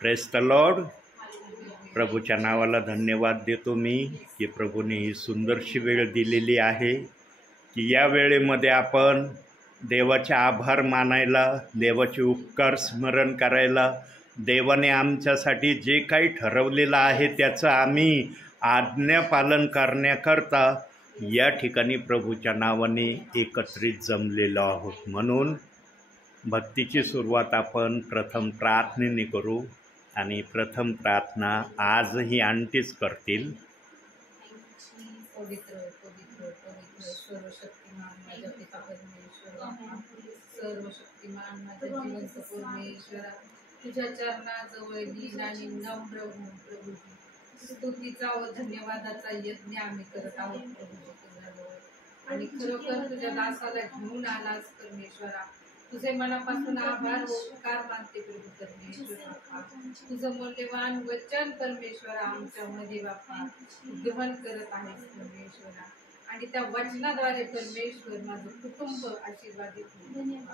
Press the Lord. प्रभूच्या नावाला धन्यवाद देतो मी की प्रभूने ही सुंदरशी वेळ दिलेली आहे की या वेळेमध्ये आपण देवाचे आभार मानायला, देवाचे उपकार स्मरण करायला, देवाने आमच्यासाठी जे काही ठरवलेलं आहे त्याचं आम्ही आज्ञापालन करण्याकरता या ठिकाणी प्रभूच्या नावाने एकत्रित जमलेलो आहोत. म्हणून भक्तीची सुरुवात आपण प्रथम प्रार्थनेने करू आणि प्रथम प्रार्थना आजही आंटीच करतील. पवित्र पवित्र पवित्र सर्वशक्तिमान माझ्या पिता परमेश्वरा, सर्वशक्तिमान माझ्या जिवंत परमेश्वरा, तुझ्या चरणाजवळ दीन आणि नम्र होऊन प्रभूजी स्तुतीचा व धन्यवादाचा यज्ञ आम्ही करत आहोत प्रभूजी तुझ्याजवळ. आणि खरोखर तुझ्या दासाला घेऊन आलास परमेश्वरा, तुझे मनापासून आभार व उपकार मानते प्रभू परमेश्वर बाप्पा. तुझं मूल्यवान वचन परमेश्वरा आमच्यामध्ये बाप्पा ग्रहण करत आहेस परमेश्वरा, आणि त्या वचनाद्वारे परमेश्वर माझं कुटुंब आशीर्वादित होईल.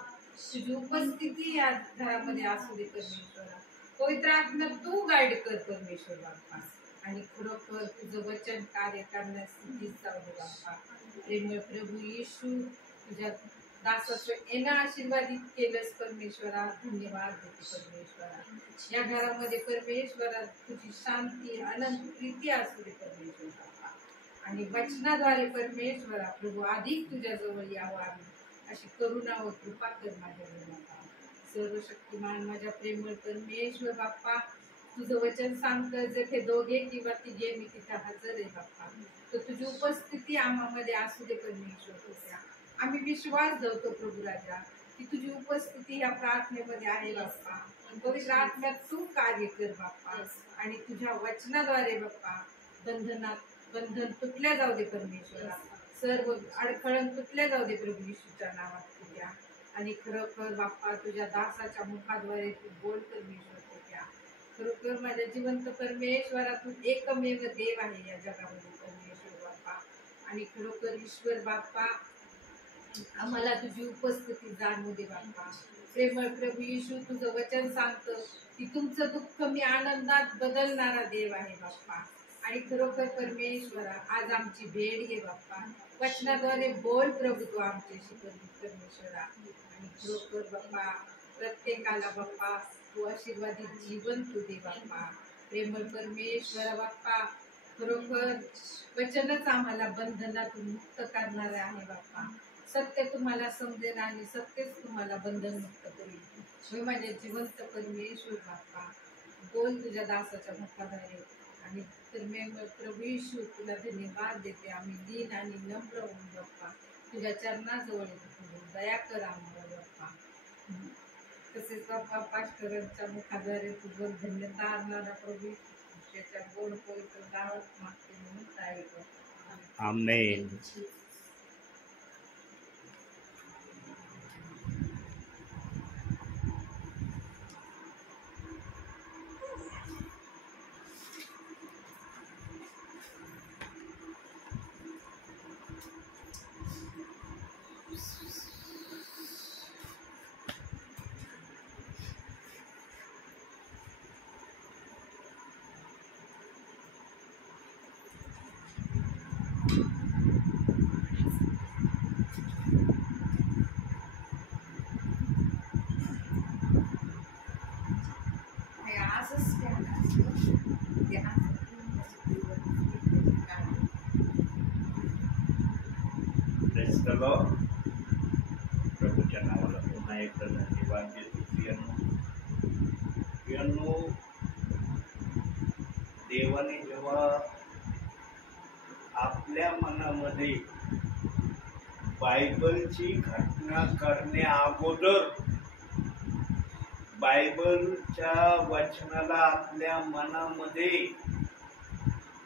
तुझी उपस्थिती या घरामध्ये असू दे परमेश्वरा. पवित्र आत्मा तू गाईड कर परमेश्वर बाप्पा, आणि खरोखर तुझं वचन कार्य करण्यास सिद्धीच जाऊ दे बाप्पा. प्रेमळ प्रभू येशू, तुझ्या दासाचं येणं आशीर्वादित केलंस परमेश्वरा, धन्यवाद देते परमेश्वरा. या घरामध्ये परमेश्वरा तुझी शांती अनंत प्रीती असू दे परमेश्वर बाप्पा, आणि वचनाद्वारे परमेश्वरा प्रभू अधिक तुझ्याजवळ यावं आम्ही अशी करुणा व कृपा कर माझ्यावर बाप्पा. सर्वशक्तिमान माझ्या प्रेमळ परमेश्वर बाप्पा, तुझं वचन सांगतं जेथे दोघे किंवा तिघे मी तिथं हजर आहे बाप्पा, तर तुझी उपस्थिती आम्हामध्ये असू दे परमेश्वर. तुझ्या आम्ही विश्वास धरतो प्रभू राजा की तुझी उपस्थिती या प्रार्थनेमध्ये आहे बाप्पा. पवित्र आत्म्यात तू कार्य कर बाप्पा, आणि तुझ्या वचनाद्वारे बाप्पा बंधन तुटल्या जाऊ दे परमेश्वरा, सर्व अडखळण तुटल्या जाऊ दे प्रभू येशूच्या नावात तुझ्या. आणि खरोखर बाप्पा तुझ्या दासाच्या मुखाद्वारे तू बोल परमेश्वर तुझ्या. खरोखर माझ्या जिवंत परमेश्वरा तू एकमेव देव आहे या जगामध्ये परमेश्वर बाप्पा. आणि खरोखर ईश्वर बाप्पा आम्हाला तुझी उपस्थिती जाणवू दे बाप्पा. प्रेमळ प्रभू येशू, तुझं वचन सांगतं की तुमचं दुःख मी आनंदात बदलणारा देव आहे बाप्पा. आणि खरोखर परमेश्वरा आज आमची भेट घे बाप्पा, वचनाद्वारे बोल प्रभू तू आमच्याशी परमेश्वरा. आणि खरोखर बाप्पा प्रत्येकाला बाप्पा तू आशीर्वादित जीवन तू दे बाप्पा. प्रेमळ परमेश्वरा बाप्पा, खरोखर वचनच आम्हाला बंधनातून मुक्त करणारे आहे बाप्पा. सत्य तुम्हाला समजेल आणि सत्यच तुम्हाला बंधनमुक्त करेल. मी माझ्या जिवंत परमेश्वर बाप्पा बोल तुझ्या दासाच्या मुखाद्वारे. आणि प्रभू येशू तुला धन्यवाद देते. आम्ही दीन आणि नम्र होऊन बाप्पा तुझ्या चरणाजवळ दया कर आम्हाला बाप्पा. तसेच बाप्पा पास्टरांच्या मुखाद्वारे तुझं धन्यता आणणारा प्रभू त्याच्या गोड पवित्र नावात मागते म्हणून काय कर. आमेन. प्रभूच्या नावाला पुन्हा एकदा धन्यवाद देतो. प्रियांनो, देवाने जेव्हा आपल्या मनामध्ये बायबलची घटना करण्या अगोदर, बायबलच्या वचनाला आपल्या मनामध्ये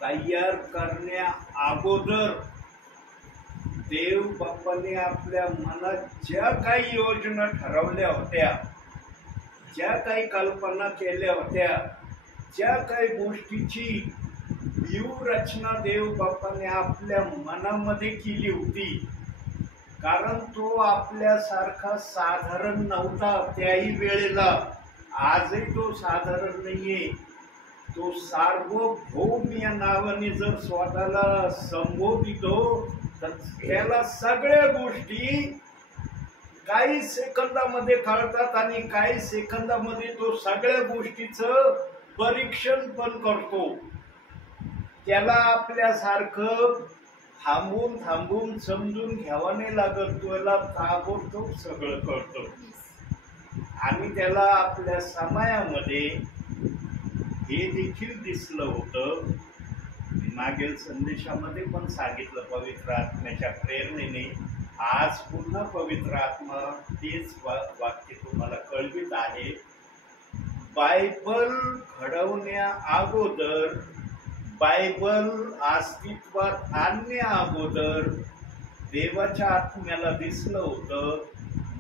तयार करण्या अगोदर देव बाप्पाने आपल्या मनात ज्या काही योजना ठरवल्या होत्या, ज्या काही कल्पना केल्या होत्या, ज्या काही गोष्टीची व्यूहरचना देव बाप्पाने आपल्या मनामध्ये केली होती, कारण तो आपल्यासारखा साधारण नव्हता त्याही वेळेला, आजही तो साधारण नाहीये. तो सार्वभौम या नावाने जर स्वतःला संबोधितो तर त्याला सगळ्या गोष्टी काही सेकंदामध्ये कळतात आणि काही सेकंदामध्ये तो सगळ्या गोष्टीचं परीक्षण पण करतो. त्याला आपल्यासारखं थांबून थांबून समजून घ्यावं नाही लागत. त्याला ताबडतोब सगळं कळतं. आणि त्याला आपल्या समयामध्ये हे देखील दिसलं होतं. मागील संदेशामध्ये पण सांगितलं पवित्र आत्म्याच्या प्रेरणेने. आज पुन्हा पवित्र आत्मा तेच वाक्य तुम्हाला कळवित आहे. बायबल घडवण्या अगोदर, बायबल अस्तित्वात आणण्या अगोदर देवाच्या आत्म्याला दिसलं होतं,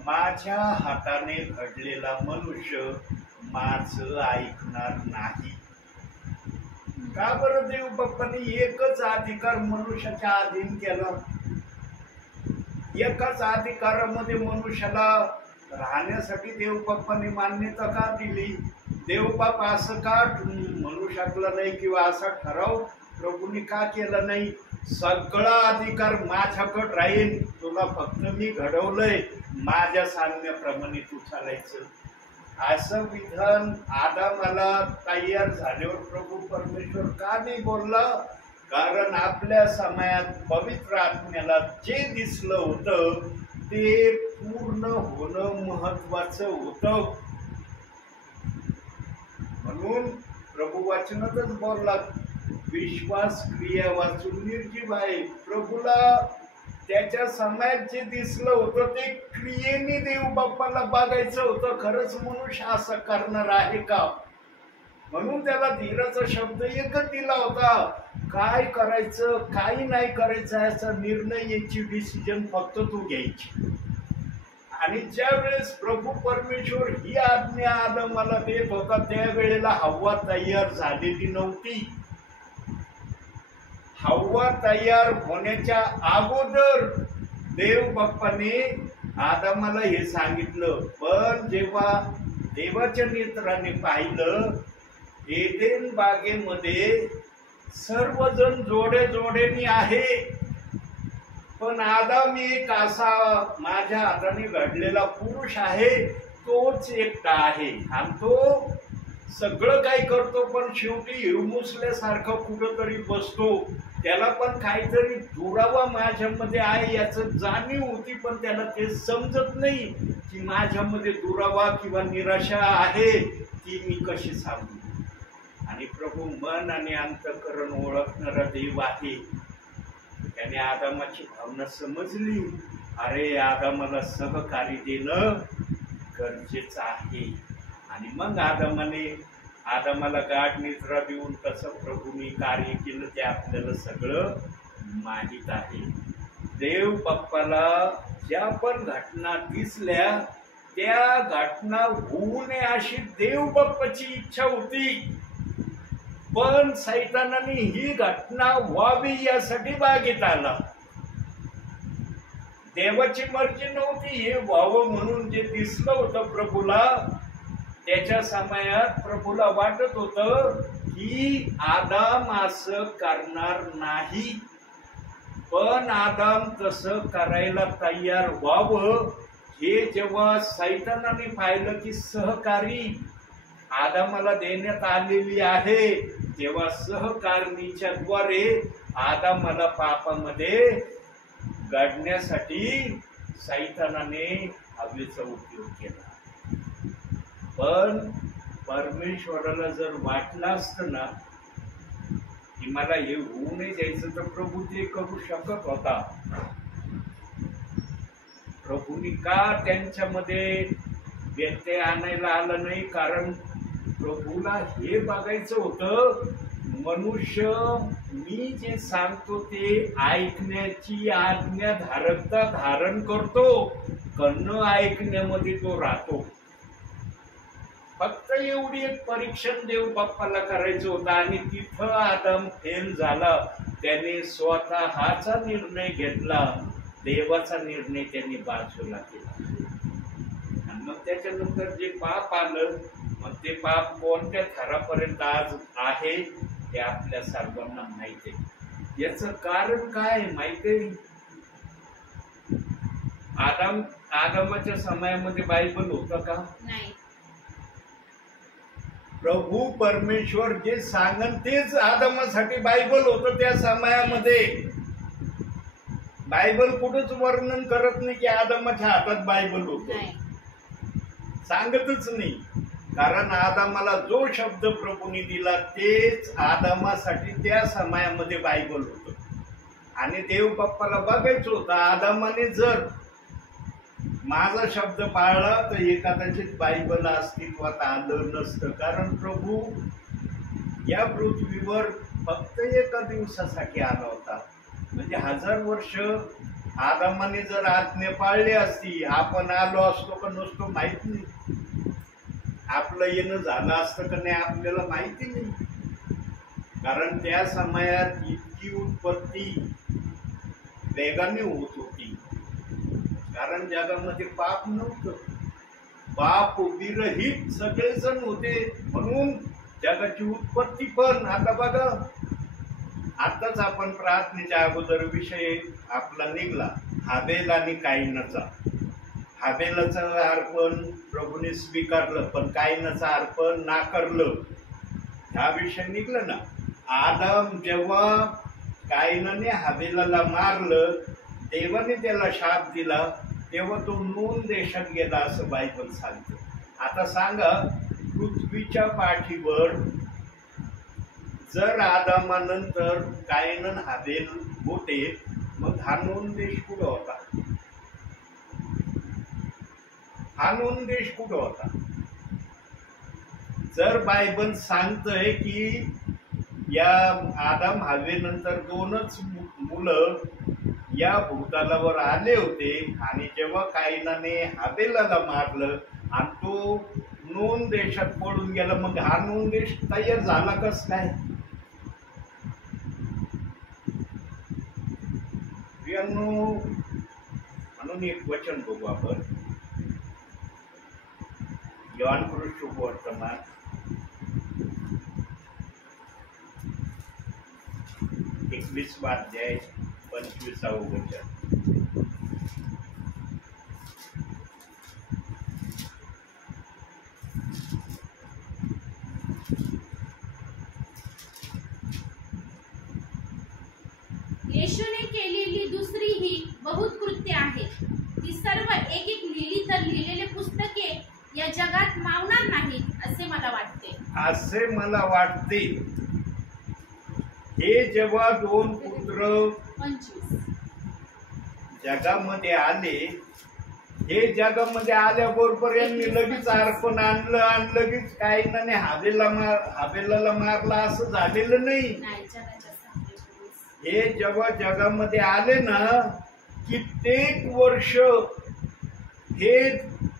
माझ्या हाताने घडलेला मनुष्य माझं ऐकणार नाही. का बरं? देव बाप्पाने एकच अधिकार मनुष्याच्या अधीन केला. एकाच अधिकारामध्ये मनुष्याला राहण्यासाठी देव बाप्पाने मान्यता का दिली? देव बाप असं का म्हणू शकला नाही किंवा असा ठराव प्रभूंनी का केला नाही? सगळा अधिकार माझ्याकडे राहील, तुला फक्त मी घडवलंय, माझ्या सांगण्याप्रमाणे तू चालायचं. असं विधान आदामाला तयार झाल्यावर प्रभू परमेश्वर का नाही बोलला? कारण आपल्या समयात पवित्र आत्म्याला जे दिसलं होतं ते पूर्ण होणं महत्वाचं होतं. म्हणून प्रभू वचनातच बोलला, विश्वास क्रिया वाचून निर्जीव आहे. प्रभूला त्याच्या समयात जे दिसलं होतं ते क्रियेने देव बाप्पाला बघायचं होतं. खरंच मनुष्य असं करणार आहे का? म्हणून त्याला धीराचा शब्द एकच दिला होता, काय करायचं काही नाही करायचं याचा निर्णय, याची डिसिजन फक्त तू घ्यायची. आणि ज्या वेळेस प्रभू परमेश्वर ही आज्ञा आदमाला देत होता त्यावेळेला हव्वा तयार झालेली नव्हती. हव्वा तयार होण्याच्या अगोदर देव बाप्पाने आदमाला हे सांगितलं. पण जेव्हा देवाच्या नेत्राने पाहिलं, एदेन बागेमध्ये सर्वजण जोडे जोडेनी आहे, पण आदाम एक असा माझ्या हाताने घडलेला पुरुष आहे, तोच एकटा आहे. आणि तो सगळं काही करतो पण शेवटी हिरमुसल्यासारखं कुठंतरी बसतो. त्याला पण काहीतरी दुरावा माझ्यामध्ये आहे याचं जाणीव होती, पण त्याला ते समजत नाही की माझ्यामध्ये दुरावा किंवा निराशा आहे, ती मी कशी सांगू. आणि प्रभू मन आणि अंतःकरण ओळखणारा देव आहे. त्याने आदामाची भावना समजली. अरे, आदामाला सहकार्य देणं गरजेचं आहे. आणि मग आदामाला गाढ निद्रा देऊन कसं प्रभूंनी कार्य केलं ते आपल्याला सगळं माहीत आहे. देव बाप्पाला ज्या पण घटना दिसल्या त्या घटना होऊ नये अशी देव बाप्पाची इच्छा होती, पण सैतानाने ही घटना व्हावी यासाठी बागेत आला. देवाची मर्जी नव्हती हे व्हावं म्हणून. जे दिसलं होतं प्रभूला त्याच्या समयात प्रभूला वाटत होतं की आदाम असं करणार नाही, पण आदाम तसं करायला तयार व्हावं हे जेव्हा सैतानाने पाहिलं की सहकारी आदामाला देण्यात आलेली आहे, तेव्हा सहकारणीच्या द्वारे आदामाला पापामध्ये गाडण्यासाठी सैतानाने हवेचा उपयोग केला. पण परमेश्वराला जर वाटलं असतं ना की मला हे होऊ नाही द्यायचं, तर प्रभू ते करू शकत होता. प्रभूंनी का त्यांच्यामध्ये व्यत्यय आणायला आला नाही? कारण प्रभूला हे बघायचं होतं, मनुष्य मी जे सांगतो ते ऐकण्याची आज्ञाधारकता धारण करतो, न ऐकण्यामध्ये तो राहतो. फक्त एवढी एक परीक्षण देव बाप्पाला करायचं होतं. आणि तिथं आदम फेल झाला. त्याने स्वतःचा निर्णय घेतला, देवाचा निर्णय त्यांनी बाजूला केला. आणि मग त्याच्यानंतर जे पाप आलं, मग ते पाप कोणत्या थरापर्यंत आज आहे हे आपल्या सर्वांना माहिती आहे. याचं कारण काय आहे माहिती आहे? आदमाच्या समयामध्ये बायबल होतं का? नाही. प्रभू परमेश्वर जे सांगन तेच आदमासाठी बायबल होतं त्या समयामध्ये. बायबल कुठंच वर्णन करत नाही की आदमाच्या हातात बायबल होतं, सांगतच नाही. कारण आदामाला जो शब्द प्रभूने दिला तेच आदामासाठी त्या समयामध्ये बायबल होतं. आणि देव बाप्पाला बघायचं होतं आदामाने जर माझा शब्द पाळला तर कदाचित बायबल अस्तित्वात आलं नसतं. कारण प्रभू या पृथ्वीवर फक्त एका दिवसासाठी आला होता. म्हणजे 1000 वर्ष आदामाने जर आज्ञा पाळली असती आपण आलो असतो का नसतो माहित नाही. आपलं येणं झालं असतं का नाही आपल्याला माहिती नाही. कारण त्या समयात इतकी उत्पत्ती वेगाने होत होती. कारण जगामध्ये पाप नव्हतं, पाप विरहित सगळेजण होते. म्हणून जगाची उत्पत्ती पण आता बघा, आताच आपण प्रार्थनेच्या अगोदर विषय आपला निघला हाबेल आणि कायनाचा. हाबेलाचं अर्पण प्रभूने स्वीकारलं पण कायनाचं अर्पण नाकारलं. हा विषय निघला ना. आदम जेव्हा कायनाने हाबेलाला मारलं देवाने त्याला शाप दिला तेव्हा तो नून देशात गेला असं बायबल सांगते. आता सांगा पृथ्वीच्या पाठीवर जर आदामानंतर कायन हाबेल होते मग हा नून देश कुठं होता? हा नून देश कुठं होता? जर बायबल सांगतंय की या आदम हवेनंतर 2च मुलं या भूतलावर आले होते आणि जेव्हा कायनाने हाबेलाला मारलं आणि तो नून देशात पडून गेला मग हा नून देश तयार झाला कस काय? म्हणून एक वचन बघू आपण. योहान शुभवर्तमान 21 अध्याय 25 वचन. येशूने केलेली दुसरी ही बहुत कृत्य आहेत. ती सर्व एक एक लिहिली तर लिहिलेले पुस्तके या जगात मावणार नाहीत असे मला वाटते. हे जेव्हा 2 पुत्र 25 जगामध्ये आले, हे जगामध्ये आल्याबरोबर यांनी लगेच अर्पण आणलं आणि लगेच कायनाने हाबेलाला मारला असं झालेलं नाही. हे जेव्हा जगामध्ये आले ना कित्येक वर्ष हे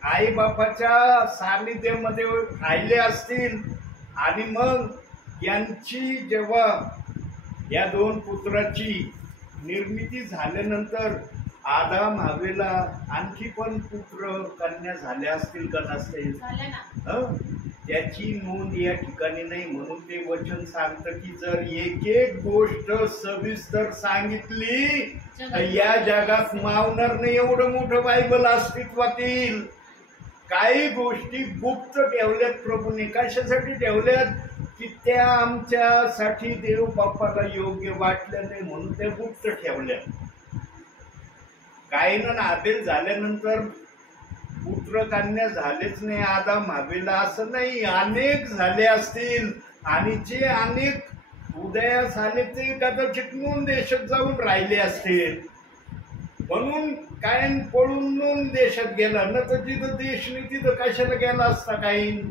आई बापाच्या सानिध्यामध्ये राहिले असतील आणि मग यांची जेव्हा या 2 पुत्राची निर्मिती झाल्यानंतर आदाम हवेला आणखी पण पुत्र कन्या झाल्या असतील का नसतील? त्याची नोंद या ठिकाणी नाही. म्हणून ते वचन सांगतं की जर एक एक गोष्ट सविस्तर सांगितली तर या जगात मावणार नाही एवढं मोठं बायबल अस्तित्वात येईल. काही गोष्टी गुप्त ठेवल्यात प्रभूने. कशासाठी ठेवल्यात? की त्या आमच्यासाठी देव बाप्पाला योग्य वाटल्या नाही म्हणून त्या गुप्त ठेवल्या. कायन हाबेल झाल्यानंतर पुत्र कन्या झालेच नाही आदाम हवेला असं नाही, अनेक झाले असतील आणि जे अनेक उदयास आले ते कदाचित नून देशात जाऊन राहिले असतील. म्हणून कायन पळून नून देशात गेला न तर जिथं देश नाही तिथं कशाला गेला असता कायन.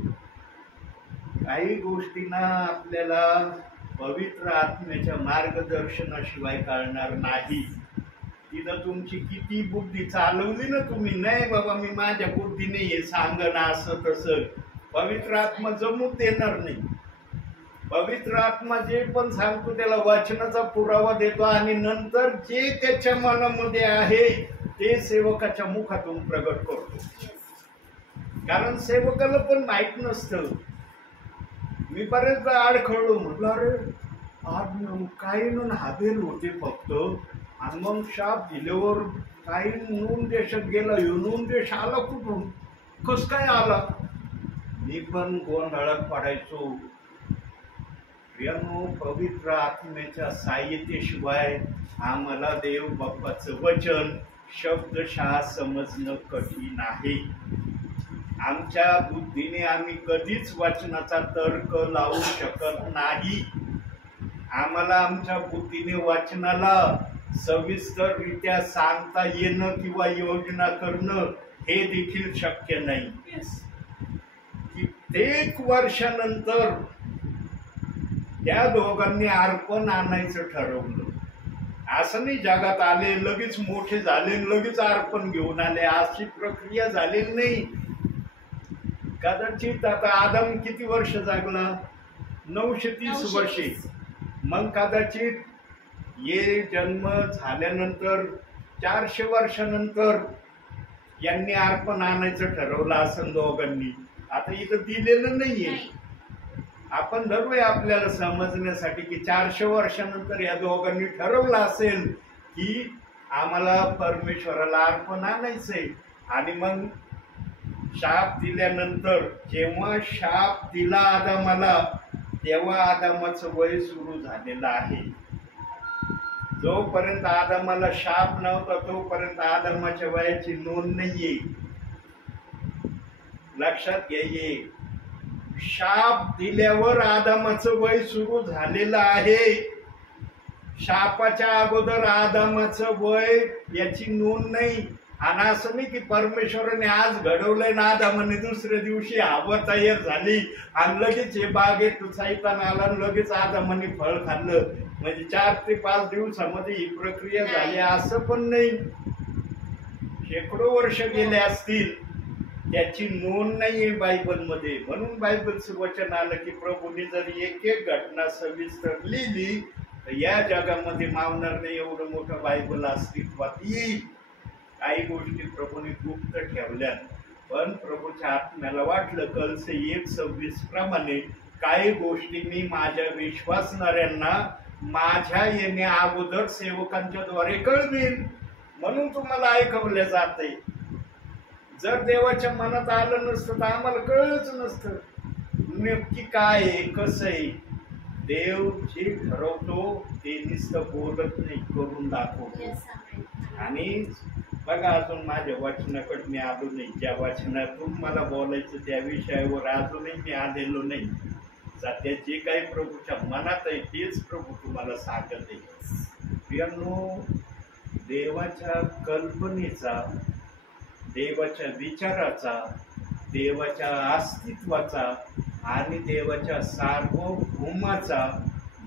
काही गोष्टींना आपल्याला पवित्र आत्म्याच्या मार्गदर्शनाशिवाय कळणार नाही. तिथं तुमची किती बुद्धी चालवली ना तुम्ही, नाही बाबा मी माझ्या बुद्धीने हे सांगणं असं तसं, पवित्र आत्मा जमूच देणार नाही. पवित्र आत्मा जे पण सांगतो त्याला वचनाचा पुरावा देतो आणि नंतर जे त्याच्या मनामध्ये आहे ते सेवकाच्या मुखातून प्रगट करतो. कारण सेवकाला पण माहीत नसतं. मी बरेचदा अडखळलो, म्हटलं अरे आज काहीन हाबेल होते फक्त, आणि मग शाप दिल्यावर काही नून देशात गेला, नून देश आला कुठून, कस काय आला. मी पण गोंधळात पडायचो. प्रियानो, पवित्र आत्म्याच्या सहाय्यतेशिवाय आम्हाला देव बाप्पाचं वचन शब्दशः समजणं कठीण आहे. आमच्या बुद्धीने आम्ही कधीच वचनाचा तर्क लावू शकत नाही. आम्हाला आमच्या बुद्धीने वचनाला सविस्तररित्या सांगता येणं किंवा योजना करणं हे देखील शक्य नाही. कित्येक वर्षानंतर त्या दोघांनी अर्पण आणायचं ठरवलं. असं नाही जगात आले लगेच मोठे झाले लगेच अर्पण घेऊन आले, अशी प्रक्रिया झालेली नाही. कदाचित आता आदम किती वर्ष जगला? 930 वर्षे. मग कदाचित ये जन्म झाल्यानंतर 400 वर्षानंतर यांनी अर्पण आणायचं ठरवलं असं दोघांनी. आता इथं दिलेलं नाहीये. आपण धरूया आपल्याला समजण्यासाठी की 400 वर्षानंतर या दोघांनी ठरवलं असेल की आम्हाला परमेश्वराला अर्पण आणायचंय. आणि मग शाप दिल्यानंतर, जेव्हा शाप दिला आदामाला, तेव्हा आदामाचं वय सुरू झालेलं आहे. जोपर्यंत आदामाला शाप नव्हता तोपर्यंत आदामाच्या वयाची नोंद नाहीये. लक्षात घ्याये, शाप दिल्यावर आदामाचं वय सुरू झालेलं आहे. शापाच्या अगोदर आदामाचं वय याची नोंद नाही. आणि असं नाही की परमेश्वराने आज घडवलंय ना आदामाने दुसऱ्या दिवशी हवा तयार झाली आणि लगेच हे बागेत सैतान आला आणि लगेच आदामाने फळ खाल्लं, म्हणजे 4 ते 5 दिवसामध्ये ही प्रक्रिया झाली असं पण नाही. शेकडो वर्ष गेले असतील, त्याची नोंद नाहीये बायबलमध्ये. म्हणून बायबलचं वचन आलं की प्रभूने जर एक एक घटना सविस्तर लिहिली तर या जगामध्ये मावणार नाही एवढं मोठं बायबल अस्तित्वात येईल. काही गोष्टी प्रभूने गुप्त ठेवल्या, पण प्रभूच्या आत्म्याला वाटलं कलसे 1:26 प्रमाणे काही गोष्टी मी माझ्या विश्वासणाऱ्यांना माझ्या येण्या अगोदर सेवकांच्या द्वारे कळवीन, म्हणून तुम्हाला ऐकवल्या जाते. जर देवाच्या मनात आलं नसतं तर आम्हाला कळलंच नसतं नक्की काय आहे कसं आहे. देव जे ठरवतो ते नुसतं बोलत नाही, करून दाखवतो. आणि बघा, अजून माझ्या वाचनाकडे मी आलो नाही. ज्या वाचनातून मला बोलायचं त्या विषयावर अजूनही मी आलेलो नाही. सध्या जे काही प्रभूच्या मनात आहे तेच प्रभू तुम्हाला सांगत आहे. प्रियांनो, देवाच्या कल्पनेचा, देवाच्या विचाराचा, देवाच्या अस्तित्वाचा आणि देवाच्या सार्वभौमाचा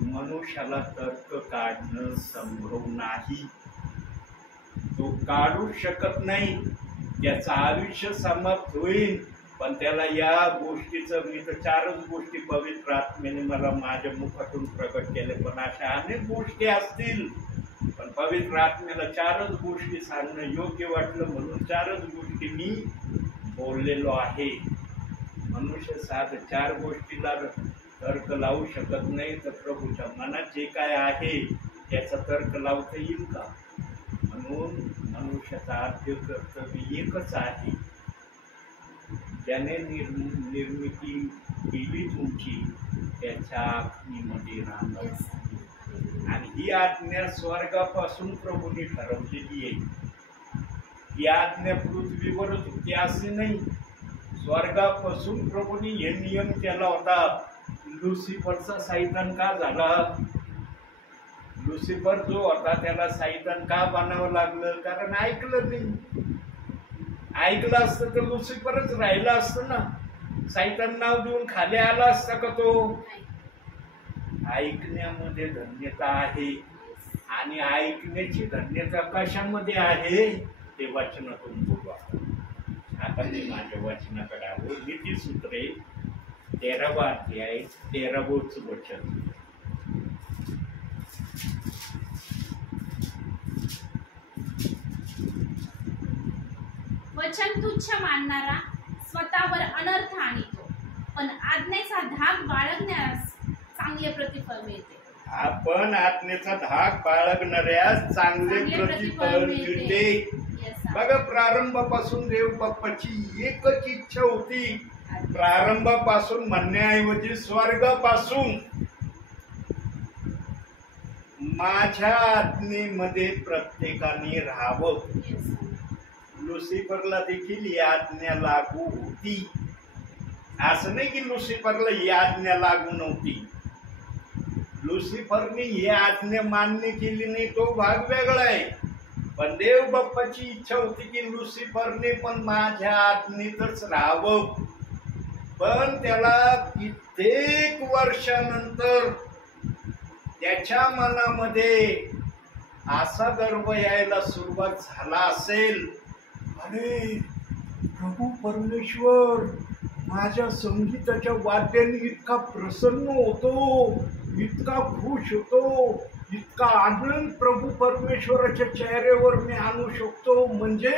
मनुष्याला तर्क काढणं संभव नाही. तो काढू शकत नाही. त्याचं आयुष्य समाप्त होईल. पण त्याला या गोष्टीचं, मी तर 4च गोष्टी पवित्र आत्म्याने मला माझ्या मुखातून प्रकट केले, पण अशा अनेक गोष्टी असतील, पण पवित्र आत्म्याला 4च गोष्टी सांगणं योग्य वाटलं म्हणून 4च गोष्टी मी बोललेलो आहे. मनुष्य साधं 4 गोष्टीला तर्क लावू शकत नाही, तर प्रभूच्या मनात जे काय आहे त्याचा तर्क लावता येईल का? म्हणून मनुष्याचा आद्य कर्तव्य एकच आहे. ज्याने निर्मिती केली तुमची त्याच्या आज्ञेमध्ये राहणार. आणि ही आज्ञा स्वर्गापासून प्रभूने ठरवलेली आहे. ही आज्ञा पृथ्वीवरच होती असे नाही. स्वर्गापासून प्रभूने हे नियम केला होता. लुसिफरचा सैतान का झाला? लुसिफर जो होता त्याला सैतान का बनावं लागलं? कारण ऐकलं नाही. ऐकलं असतं तर लुसिफरच राहिला असतं ना. सैतान नाव देऊन खाली आला असता का तो? ऐकण्यामध्ये धन्यता आहे. आणि ऐकण्याची धन्यता कशामध्ये आहे ते वचनातून बघू. आता मी माझ्या वचनाकडे आलो. नीतिसूत्रे 13वा अध्याय 13वंच वचन. वचन तुच्छ मानणारा स्वतःवर अनर्थ आणतो, पण आज्ञेचा धाक बाळगण्यास चांगले प्रतिफळ मिळते. आपण आज्ञेचा धाक बाळगणाऱ्यास चांगले प्रतिफळ मिळते. बघा, प्रारंभापासून देव बाप्पाची एकच इच्छा होती. प्रारंभापासून म्हणण्याऐवजी स्वर्गापासून माझ्या आज्ञेमध्ये प्रत्येकाने राहावं. लुसिफरला देखील ही आज्ञा लागू होती. असं नाही की लुसिफरला ही आज्ञा लागू नव्हती. लुसिफरने ही आज्ञा मान्य केली नाही, तो भाग वेगळा आहे. पण देव बाप्पाची इच्छा होती की लुसिफरने पण माझ्या आज्ञेतच राहावं. पण त्याला कित्येक वर्षानंतर त्याच्या मनामध्ये असा गर्व यायला सुरुवात झाला असेल, अरे प्रभू परमेश्वर माझ्या संगीताच्या वाद्याने इतका प्रसन्न होतो, इतका खुश होतो, इतका आनंद प्रभू परमेश्वराच्या चेहऱ्यावर मी आणू शकतो. म्हणजे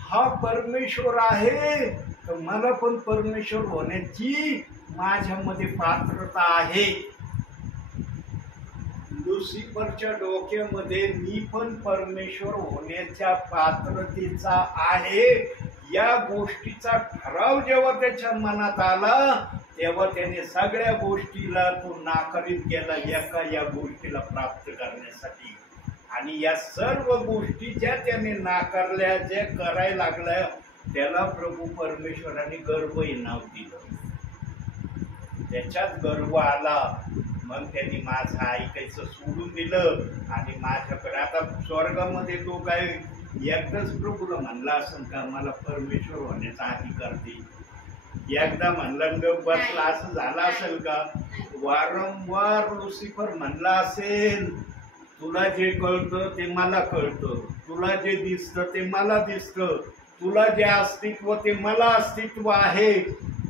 हा परमेश्वर आहे, तर मला पण परमेश्वर होण्याची माझ्यामध्ये पात्रता आहे. लुसिफरच्या डोक्यामध्ये मी पण परमेश्वर होण्याच्या पात्रतेचा आहे या गोष्टीचा ठराव जेव्हा त्याच्या मनात आला, तेव्हा त्याने सगळ्या गोष्टीला तो नाकारीत केला या गोष्टीला प्राप्त करण्यासाठी. आणि या सर्व गोष्टी ज्या त्याने नाकारल्या, ज्या करायला लागल्या, त्याला प्रभू परमेश्वराने गर्व हे नाव दिलं. त्याच्यात गर्व आला. मग त्यांनी माझं ऐकायचं सोडून दिलं आणि माझ्याकडे आता स्वर्गामध्ये तो काय एकदाच प्रभूला म्हणला असेल का मला परमेश्वर होण्याचा अधिकार दे? एकदा म्हणला बसला असं झालं असेल का? वारंवार लुसिफर म्हणला असेल, तुला जे कळतं ते मला कळतं, तुला जे दिसतं ते मला दिसतं, तुला जे अस्तित्व ते मला अस्तित्व आहे,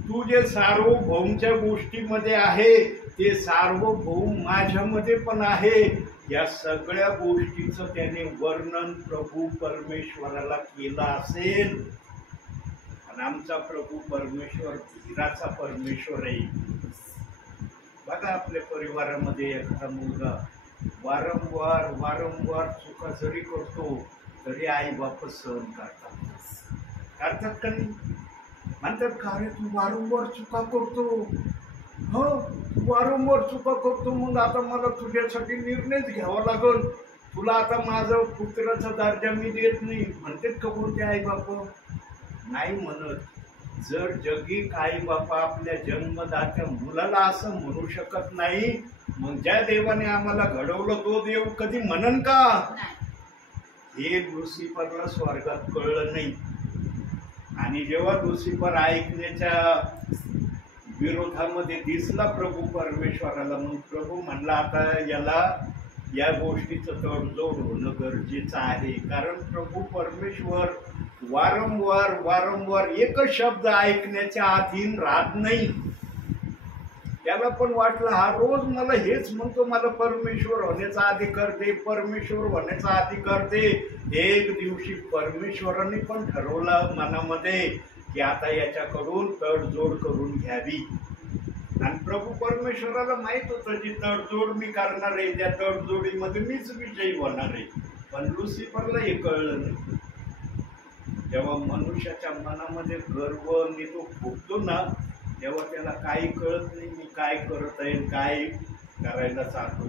तू जे सार्वभौमच्या गोष्टीमध्ये आहे ते सार्वभौम माझ्यामध्ये पण आहे. या सगळ्या गोष्टीचं त्याने वर्णन प्रभू परमेश्वराला केलं असेल. आणि आमचा प्रभू परमेश्वर धीराचा परमेश्वर आहे. बघा, आपल्या परिवारामध्ये एखादा मुलगा वारंवार चुका जरी करतो तरी आई बाप सहन करतात का नाही? म्हणतात का, अरे तू वारंवार चुका करतो, हो वारंवार चुका करतो, मग आता मला तुझ्यासाठी निर्णयच घ्यावा लागल, तुला आता माझा पुत्राचा दर्जा मी देत नाही. म्हणतात का कोणते आई बाप? नाही म्हणत. जर जगी आई बापा आपल्या जन्मदात्या मुलाला असं म्हणू शकत नाही, मग ज्या देवाने आम्हाला घडवलं तो देव कधी म्हणन का? हे लुसिफरला स्वर्गात कळलं नाही. आणि जेव्हा लुसिफर ऐकण्याच्या विरोधामध्ये दिसला प्रभू परमेश्वराला, मग प्रभू म्हणला आता याला या गोष्टीचं तडजोड होणं गरजेचं आहे. कारण प्रभू परमेश्वर वारंवार एकच शब्द ऐकण्याच्या अधीन राहत नाही. त्याला पण वाटलं हा रोज मला हेच म्हणतो, मला परमेश्वर होण्याचा अधिकार दे, परमेश्वर होण्याचा अधिकार दे. एक दिवशी परमेश्वराने पण ठरवलं मनामध्ये की आता याच्याकडून तडजोड करून घ्यावी. आणि प्रभू परमेश्वराला माहित होतं जी तडजोड मी करणार आहे त्या तडजोडीमध्ये मीच विजयी होणार आहे. पण लुसिफरला हे कळलं नाही. जेव्हा मनुष्याच्या मनामध्ये गर्व तो फुटतो ना, तेव्हा त्याला काही कळत नाही मी काय करत आहे, काय करायला चालतो,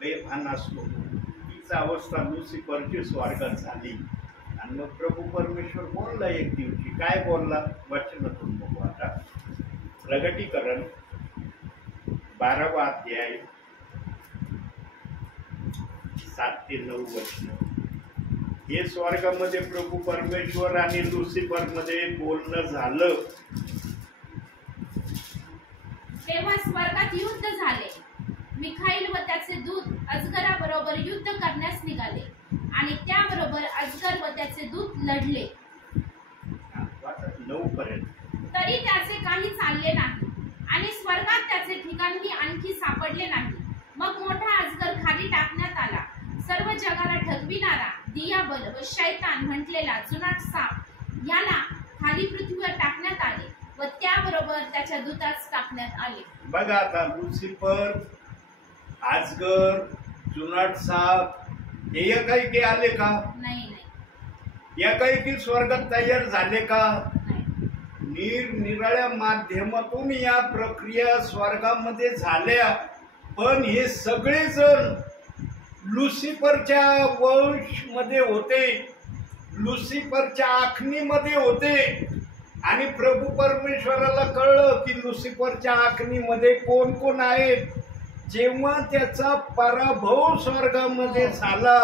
बेभान असतो. तीच अवस्था लुसिफरची स्वर्गात झाली. आणि मग प्रभू परमेश्वर बोलला एक दिवशी. काय बोलला? वचनातून बघू आता. प्रगटीकरण 12वा अध्याय 7 ते 9 वचन. हे स्वर्गामध्ये प्रभू परमेश्वर आणि लुसिफर मध्ये बोलणं झालं. तेव्हा स्वर्गात युद्ध झाले. मिखाईल व त्याचे दूत अजगराबरोबर युद्ध करण्यास निघाले आणि त्याबरोबर अजगर व त्याचे दूत लढले. 9 पर्यंत. तरी त्याचे काही चालले नाही आणि स्वर्गात त्याचे ठिकाणही आणखी सापडले नाही. मग मोठा अजगर खाली टाकण्यात आला. सर्व जगाला ठगविणारा दियाबल व शैतान म्हटलेला जुनाट साप याला खाली पृथ्वीवर टाकण्यात आले व त्याबरोबर त्याच्या दूतास टाकण्यात आले. बघा आता लुसिफर, आजगर, जुनाट साप हे एकाएकी आले का? नाही. एकाएकी स्वर्गात तयार झाले का? नाही. निरनिराळ्या माध्यमातून या प्रक्रिया स्वर्गामध्ये झाल्या, पण हे सगळेजण लुसिफरच्या वंशमध्ये होते, लुसिफरच्या आखणीमध्ये होते. आणि प्रभू परमेश्वराला कळलं की लुसिफरच्या आखणीमध्ये कोण कोण आहेत. जेव्हा त्याचा पराभव स्वर्गामध्ये झाला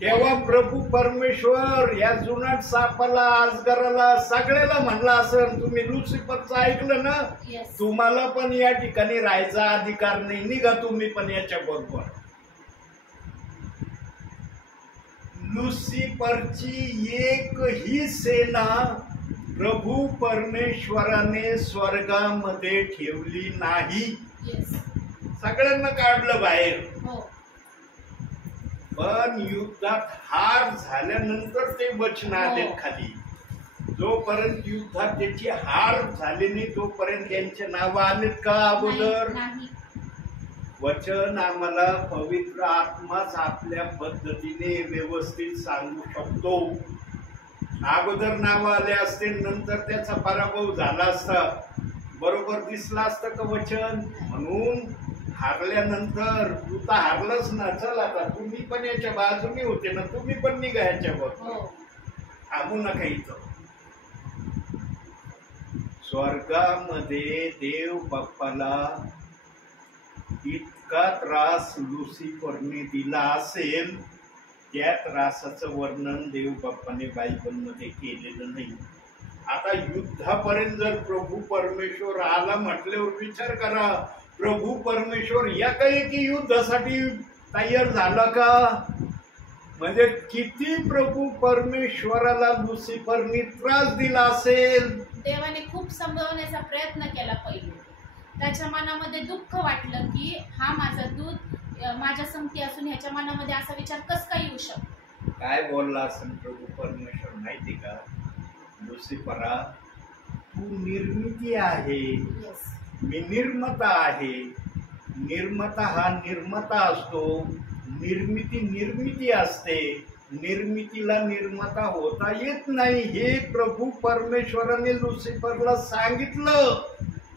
तेव्हा प्रभू परमेश्वर या जुनाट सापाला, आजगराला, सगळ्याला म्हणला असं, तुम्ही लुसिफरचं ऐकलं ना, Yes. तुम्हाला पण या ठिकाणी राहायचा अधिकार नाही, निघा तुम्ही पण याच्या बरोबर. लुसिफरची एकही सेना प्रभू परमेश्वराने स्वर्गामध्ये ठेवली नाही. Yes. सगळ्यांना काढलं बाहेर. हो. पण युद्धात हार झाल्यानंतर ते वचन आले खाली. जोपर्यंत युद्धात त्याची हार झाली नाही तोपर्यंत त्यांचे नाव आलेत का अगोदर? नाही. वचन आम्हाला पवित्र आत्माच आपल्या पद्धतीने व्यवस्थित सांगू शकतो. अगोदर नाव आले असते, नंतर त्याचा पराभव झाला असता, बरोबर दिसला असतं का वचन? म्हणून हारल्यानंतर तू तर हारलंच ना, चल आता तुम्ही पण याच्या बाजूने होते ना, तुम्ही पण निघा याच्यावर, थांबू नका इथं. स्वर्गामध्ये देव बाप्पाला इतका त्रास लुसिफरने दिला असेल, त्या त्रासाचं वर्णन देव बाप्पाने बायबलमध्ये केलेलं नाही. आता युद्धापर्यंत जर प्रभू परमेश्वर आला म्हटल्यावर विचार करा, प्रभू परमेश्वर एकाएकी युद्धासाठी तयार झाला का? म्हणजे किती प्रभू परमेश्वराला लुसिफरने त्रास दिला असेल. देवाने खूप समजावण्याचा प्रयत्न केला. पहिले त्याच्या मनामध्ये दुःख वाटलं की हा माझा दूत माझ्या संगती असून ह्याच्या मनामध्ये असा विचार कस काय येऊ शकतो. काय बोलला असेल प्रभू परमेश्वर माहिती का? लुसिफरा, तू निर्मिती आहे, Yes. मी निर्माता आहे. निर्माता हा निर्माता असतो, निर्मिती असते. निर्मितीला निर्माता होता येत नाही हे प्रभू परमेश्वराने लुसिफरला सांगितलं.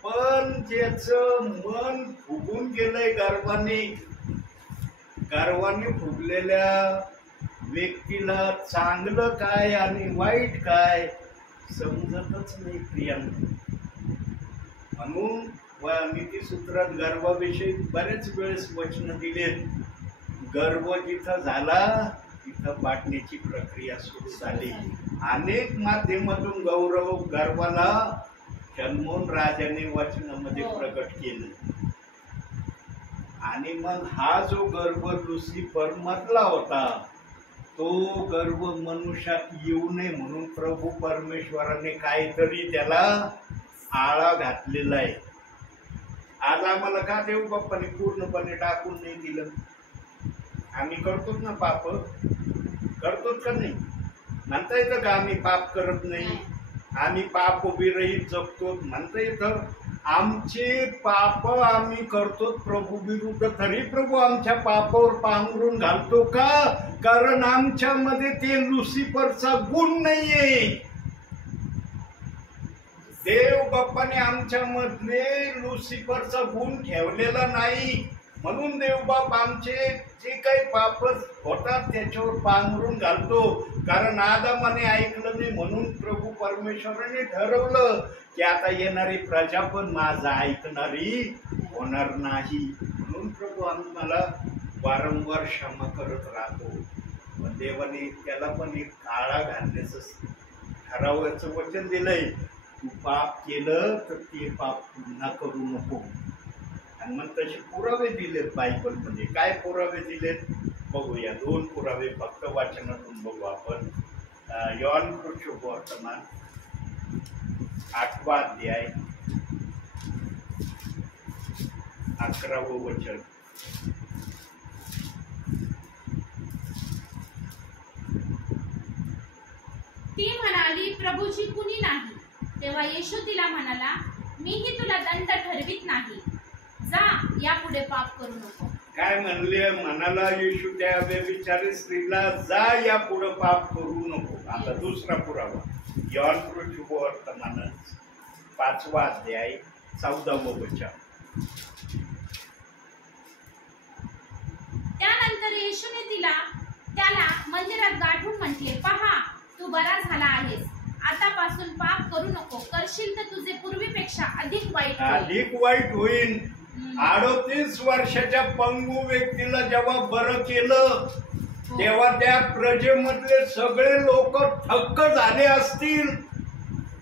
पण त्याचं मन फुगून गेलंय गर्वाने. गर्वाने फुगलेल्या व्यक्तीला चांगलं काय आणि वाईट काय समजतच नाही प्रियांनो. म्हणून नीतिसूत्रात गर्वाविषयी बरेच वेळेस वचन दिलेत. गर्व जिथं झाला तिथं पाडण्याची प्रक्रिया सुरू झाली. अनेक माध्यमातून गर्वाला शल्मोन राजाने वचनामध्ये प्रकट केलं. आणि मग हा जो गर्व लुसिफर मधला होता, तो गर्व मनुष्यात येऊ नये म्हणून प्रभू परमेश्वराने काहीतरी त्याला आळा घातलेला आहे. आज आम्हाला का देव बाप्पाने पूर्णपणे टाकून नाही दिलं? आम्ही करतोच ना, पाप करतोच का नाही? म्हणता येतं का आम्ही पाप करत नाही? आम्ही पाप विरहित जगतो म्हणता येतं? आमचे पाप आम्ही करतो प्रभू विरुद्ध, तरी प्रभू आमच्या पापावर पांघरून घालतो का? कारण आमच्यामध्ये ते लुसिफरचा गुण नाहीये. देव बाप्पाने आमच्यामध्ये लुसिफरचा गुण ठेवलेला नाही. म्हणून देवबाप आमचे जे काही पाप होतात त्याच्यावर पांघरून घालतो. कारण आदामाने ऐकलं नाही म्हणून प्रभू परमेश्वराने ठरवलं की आता येणारी प्रजा पण माझा ऐकणारी होणार नाही. म्हणून प्रभू आम्हाला वारंवार क्षमा करत राहतो. पण देवाने त्याला पण एक काळा घालण्याचं ठरावाचं वचन दिलंय. तू पाप केलं तर ते पाप पुन्हा करू नको. आणि मग तसे पुरावे दिलेत बायबलमध्ये. काय पुरावे दिलेत बघूया. 2 पुरावे फक्त वाचनातून बघू आपण. योहान वर्तमान 8वा अध्याय 11वं वचन. ती म्हणाली, प्रभूजी कुणी नाही. तेव्हा येशू तिला म्हणाला, मीही तुला दंड ठरवित नाही. जा, यापुढे पाप करू नको. काय म्हणले म्हणाला येशू त्या व्यभिचारी स्त्रीला, जा यापुढे पाप करू नको. आता दुसरा पुरावा योहान शुभवर्तमान 5वा अध्याय 14वं वचन. त्यानंतर येशूने त्याला मंदिरात गाठून म्हटले, पहा, तू बरा झाला आहेस. आतापासून पाप करू नको. करशील तर तुझे पूर्वीपेक्षा अधिक वाईट होईल. 38 वर्षाच्या पंगू व्यक्तीला जेव्हा बरं केलं तेव्हा त्या प्रजेमधले सगळे लोक थक्क झाले असतील.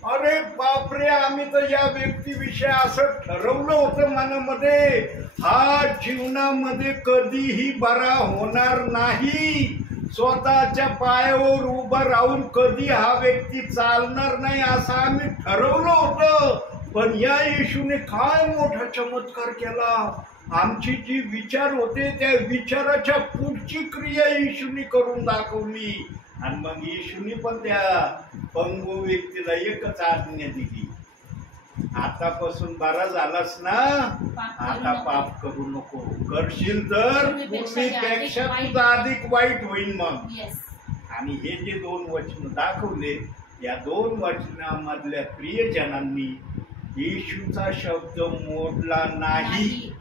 अरे बापरे, आम्ही तर या व्यक्तीविषयी असं ठरवलं होतं मनामध्ये, हा जीवनामध्ये कधीही बरा होणार नाही, स्वतःच्या पायावर उभं राहून कधी हा व्यक्ती चालणार नाही असं आम्ही ठरवलं होतं. पण या येशूने काय मोठा चमत्कार केला. आमची जी विचार होते त्या विचाराच्या पुढची क्रिया येशूने करून दाखवली. आणि मग येशूने पण त्या पंगू व्यक्तीला एकच आज्ञा दिली, आतापासून बरा झालास ना, आता पाप करू नको. करशील तर पूर्वीपेक्षा तुझा अधिक वाईट होईल. मग आणि हे जे 2 वचन दाखवले, या 2 वचनामधल्या प्रियजनांनी येशूचा शब्द मोडला नाही.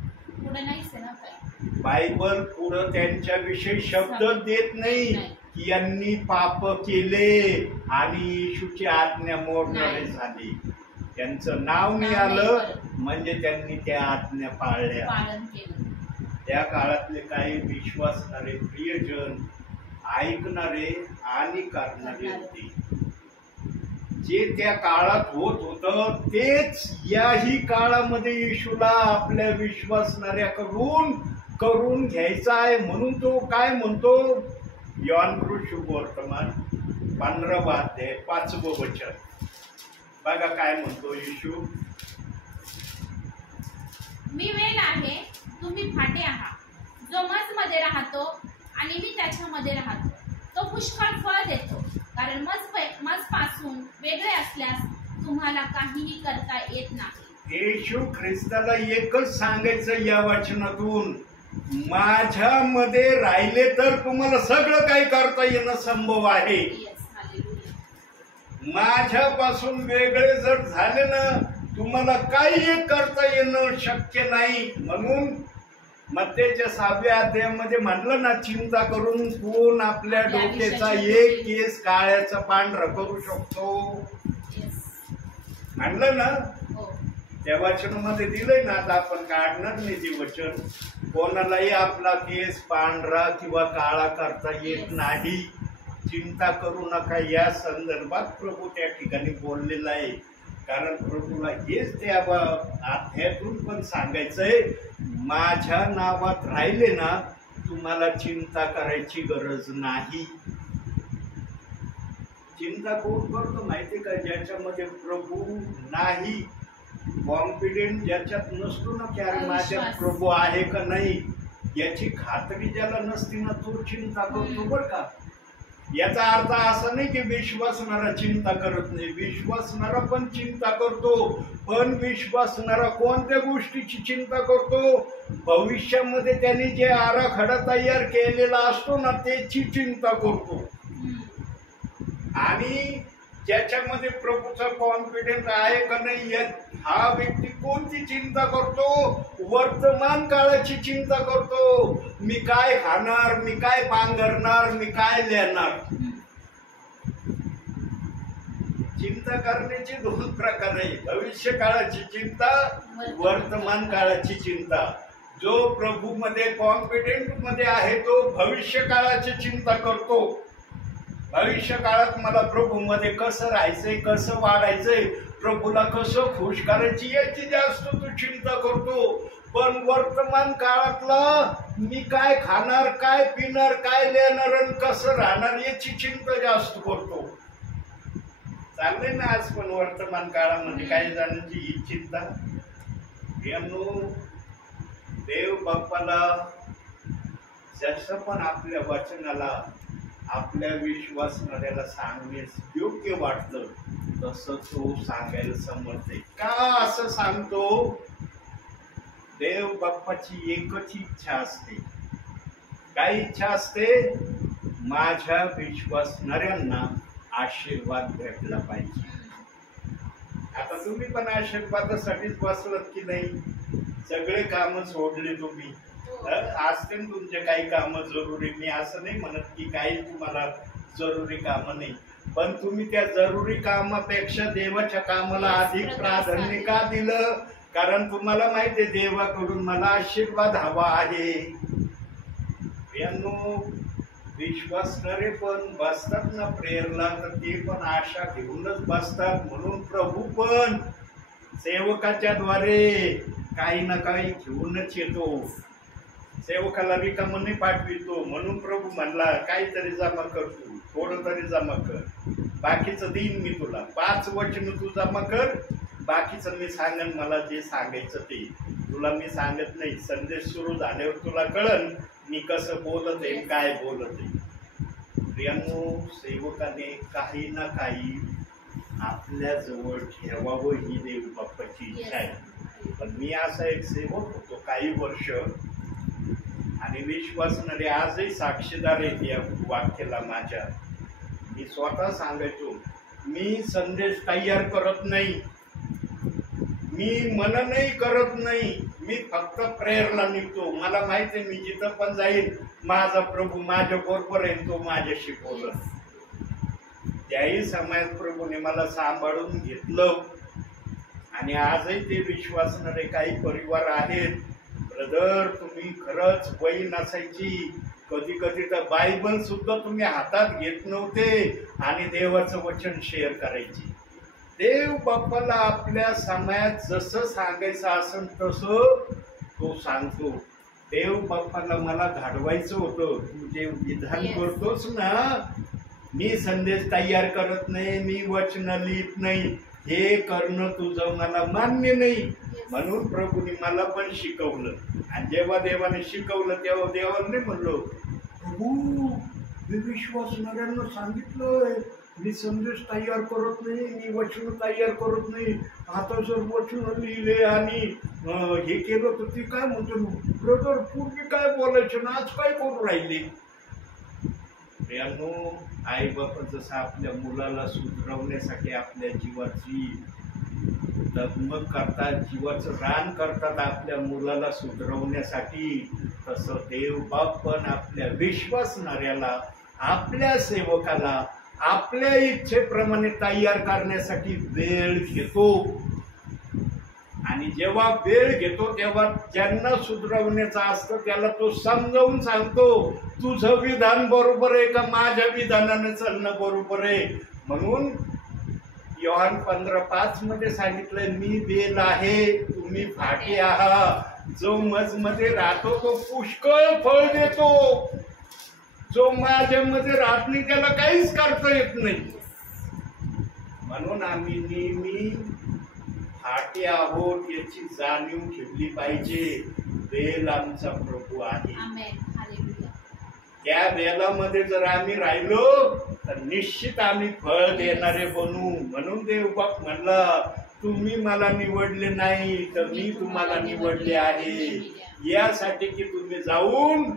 बायबल पुढे त्यांच्याविषयी शब्द देत नाही की यांनी पाप केले आणि येशूची आज्ञा मोडणारे झाले. त्यांचं नाव नाही आलं म्हणजे त्यांनी त्या आज्ञा पाळल्या. त्या काळातले काही विश्वासणारे प्रियजन ऐकणारे आणि करणारे होते. जे त्या काळात होत होतं तेच याही काळामध्ये येशूला आपल्या विश्वासणाऱ्याकडून करून घ्यायचा आहे. म्हणून तो काय म्हणतो, योहान शुभवर्तमान 15वा अध्याय 5वं वचन. बघा काय म्हणतो येशू, मी वेल आहे, तुम्ही फाटे आहात. जो मजमध्ये राहतो आणि मी त्याच्यामध्ये राहतो तो पुष्कळ फळ देतो, कारण मजपासून वेगळे असल्यास तुम्हाला काहीही करता येत नाही. येशू ख्रिस्ताला एकच सांगायचं या वचनातून, माझ्यामध्ये राहिले तर तुम्हाला सगळं काही करता येणं संभव आहे. माझ्यापासून वेगळे जर झाले ना, तुम्हाला काही करता येणं शक्य नाही. म्हणून मत्तेच्या 6व्या अध्यायामध्ये म्हणलं ना, चिंता करून कोण आपल्या डोक्याचा एक केस काळ्याचा पांढरा करू शकतो, म्हणलं ना. त्या वचनामध्ये दिलंय ना, आता आपण काढणार नाही ते वचन. कोणालाही आपला केस पांढरा किंवा काळा करता येत नाही. चिंता करू नका या संदर्भात प्रभू त्या ठिकाणी बोललेला आहे. कारण प्रभूला हेच त्या अध्यायातून पण सांगायचंय, माझ्या नावात राहिले ना, तुम्हाला चिंता करायची गरज नाही. चिंता कोण करतो माहिती का, ज्याच्यामध्ये प्रभू नाही, कॉन्फिडेंट ज्याच्यात नसतो ना की अरे माझ्यात प्रभू आहे का नाही याची खात्री ज्याला नसती ना, तो चिंता करतो. बरं का, याचा अर्थ असा नाही की विश्वासणारा चिंता करत नाही. विश्वासणारा पण चिंता करतो. पण विश्वासणारा कोणत्या गोष्टीची चिंता करतो, भविष्यामध्ये त्यांनी जे आराखडा तयार केलेला असतो ना त्याची चिंता करतो. आणि ज्याच्यामध्ये प्रभूचा कॉन्फिडन्स आहे का नाही हा व्यक्ती कोणती चिंता करतो, वर्तमान काळाची चिंता करतो. मी काय खाणार, मी काय पांघरणार, मी काय लिहिणार. चिंता करण्याचे 2 प्रकार आहे, भविष्य काळाची चिंता, वर्तमान काळाची चिंता. जो प्रभू मध्ये कॉन्फिडंट मध्ये आहे तो भविष्य काळाची चिंता करतो. भविष्य काळात मला प्रभू मध्ये कसं राहायचंय, कसं वाढायचंय, प्रभूला कसं खुश करायची याची जास्त तू चिंता करतो. पण वर्तमान काळातला मी काय खाणार, काय पिणार, काय लिहिणार आणि कसं राहणार याची चिंता जास्त करतो. चाललंय ना आज पण वर्तमान काळामध्ये काही जणांची ही चिंता. देव बाप्पाला जसं पण आपल्या वचनाला आपल्या विश्वासणाऱ्याला सांगण्यास योग्य वाटतं तसं तो सांगायला समजते. का असं सांगतो? देव बाप्पाची एकच इच्छा असते. काय इच्छा असते? माझ्या विश्वासणाऱ्यांना आशीर्वाद भेटला पाहिजे. आता तुम्ही पण आशीर्वादासाठीच बसलात की नाही? सगळे काम सोडले तुम्ही. असते तुमचे काही काम जरुरी. मी असं नाही म्हणत की काही तुम्हाला जरुरी कामं नाही, पण तुम्ही त्या जरुरी कामापेक्षा देवाच्या कामाला अधिक प्राधान्य का दिलं? कारण तुम्हाला माहिती आहे देवाकडून मला आशीर्वाद हवा आहे. यांनो, विश्वासणारे पण बसतात ना प्रेयरला, तर ते पण आशा घेऊनच बसतात. म्हणून प्रभू पण सेवकाच्या द्वारे काही ना काही घेऊनच येतो. सेवकाला रिकामं नाही पाठवितो. म्हणून प्रभू म्हणला काहीतरी जमा कर, तू थोडं तरी जमा कर, बाकीचं देईन मी तुला. 5 वचन तू जमा कर, बाकीचं मी सांगेन. मला जे सांगायचं ते तुला मी सांगत नाही. संदेश सुरू झाल्यावर तुला कळन मी कसं बोलत आहे, काय बोलत आहे. प्रियांनो, सेवकाने काही ना काही आपल्या जवळ ठेवावं ही देव बाप्पाची इच्छा आहे. पण मी असा एक सेवक होतो काही वर्ष, आणि विश्वासणारे आजही साक्षीदार आहेत या वाक्याला माझ्या. मी स्वतः सांगायचो, मी संदेश तयार करत नाही, मी मननही करत नाही, मी फक्त प्रेयरला निघतो. मला माहिती आहे मी जिथं पण जाईल माझा प्रभू माझ्या बरोबर आहे, तो माझ्याशी बोलत. त्याही समयात प्रभूने मला सांभाळून घेतलं. आणि आजही ते विश्वासणारे काही परिवार आहेत. ब्रदर, तुम्ही खरंच वही नसायची, कधी कधी तर बायबल सुद्धा तुम्ही हातात घेत नव्हते आणि देवाचं वचन शेअर करायची. देव बाप्पाला आपल्या समयात जसं सांगायचं असेल तसं तो सांगतो. देव बाप्पाला मला घडवायचं होतं. तू जे विधान करतोस ना, मी संदेश तयार करत नाही, मी वचन लिहित नाही, हे करणं तुझं मला मान्य नाही. म्हणून प्रभूने मला पण शिकवलं. आणि जेव्हा देवाने शिकवलं तेव्हा देवाने नाही म्हणलो, प्रभू मी विश्वासणाऱ्यांना सांगितलंय मी संदेश तयार करत नाही, मी वचन तयार करत नाही. आता जर वचन लिहिले आणि हे केलं तर ती काय म्हणतो, ब्रदर पूर्वी काय बोलायचं ना आज काय करू राहिले. प्रियांनो, आई बाप जसं आपल्या मुलाला सुधरवण्यासाठी आपल्या जीवाची दगमग करतात, जीवाचं रान करतात आपल्या मुलाला सुधरवण्यासाठी, तसं देव बाप पण आपल्या विश्वासणाऱ्याला, आपल्या सेवकाला आपल्या इच्छेप्रमाणे तयार करण्यासाठी वेळ घेतो. आणि जेव्हा वेळ घेतो तेव्हा ज्यांना सुधरवण्याचं असतं त्याला तो समजावून सांगतो, तुझं विधान बरोबर आहे का माझ्या विधानाने चालणं बरोबर आहे. म्हणून योहान 15:5 मध्ये सांगितलंय, मी बेल आहे तुम्ही फाटे आहात. जो मजमध्ये राहतो तो पुष्कळ फळ देतो, जो माझ्यामध्ये राहत नाही त्याला काहीच करता येत नाही. म्हणून आम्ही नेहमी फाटे आहोत याची जाणीव ठेवली पाहिजे. बेल आमचा प्रभू आहे. त्या बेलामध्ये जर आम्ही राहिलो तर निश्चित आम्ही फळ देणारे बनू. म्हणून देव बाप म्हणला, तुम्ही मला निवडले नाही तर मी तुम्हाला निवडले आहे, यासाठी की तुम्ही जाऊन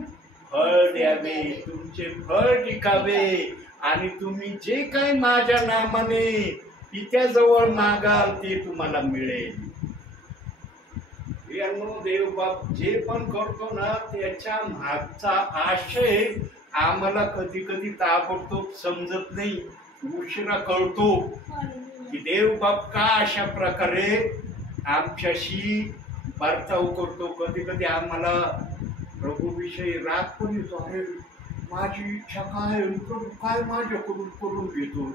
फळ द्यावे, तुमचे फळ टिकावे, आणि तुम्ही जे काही माझ्या नामाने पित्याजवळ मागाल ते तुम्हाला मिळेल. देव बाप जे पण करतो ना त्याच्या मागचा आशय आम्हाला कधी कधी ताबडतोब समजत नाही, उशिरा कळतो की देव बाप का अशा प्रकारे आमच्याशी वर्ताव करतो. कधी कधी आम्हाला प्रभूविषयी राग पण येतो, अरे माझी इच्छा काय, प्रभू काय माझ्याकडून करून घेतो,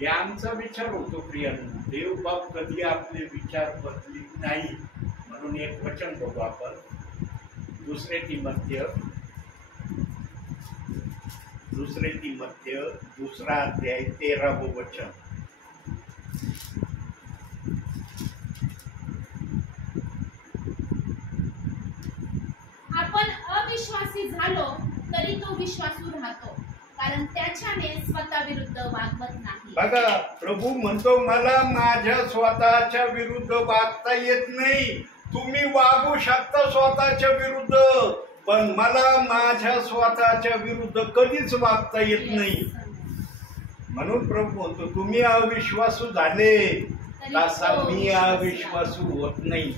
हे आमचा विचार होतो. प्रियांनो, देव बाप कधी आपले विचार बदलित नाही. म्हणून एक वचन बघू आपण, 2 तिमोथेय 2 अध्याय 13 वचन. आपण अविश्वासी झालो तरी तो विश्वासू राहतो, कारण त्याच्याने स्वतःविरुद्ध वागवत नाही. बघा, प्रभू म्हणतो मला माझ्या स्वतःच्या विरुद्ध वागता येत नाही. तुम्ही वागू शकता स्वतःच्या विरुद्ध, पण मला माझ्या स्वतःच्या विरुद्ध कधीच वागता येत नाही. म्हणून प्रभू म्हणतो तुम्ही अविश्वासू झाले तसा मी अविश्वासू होत नाही.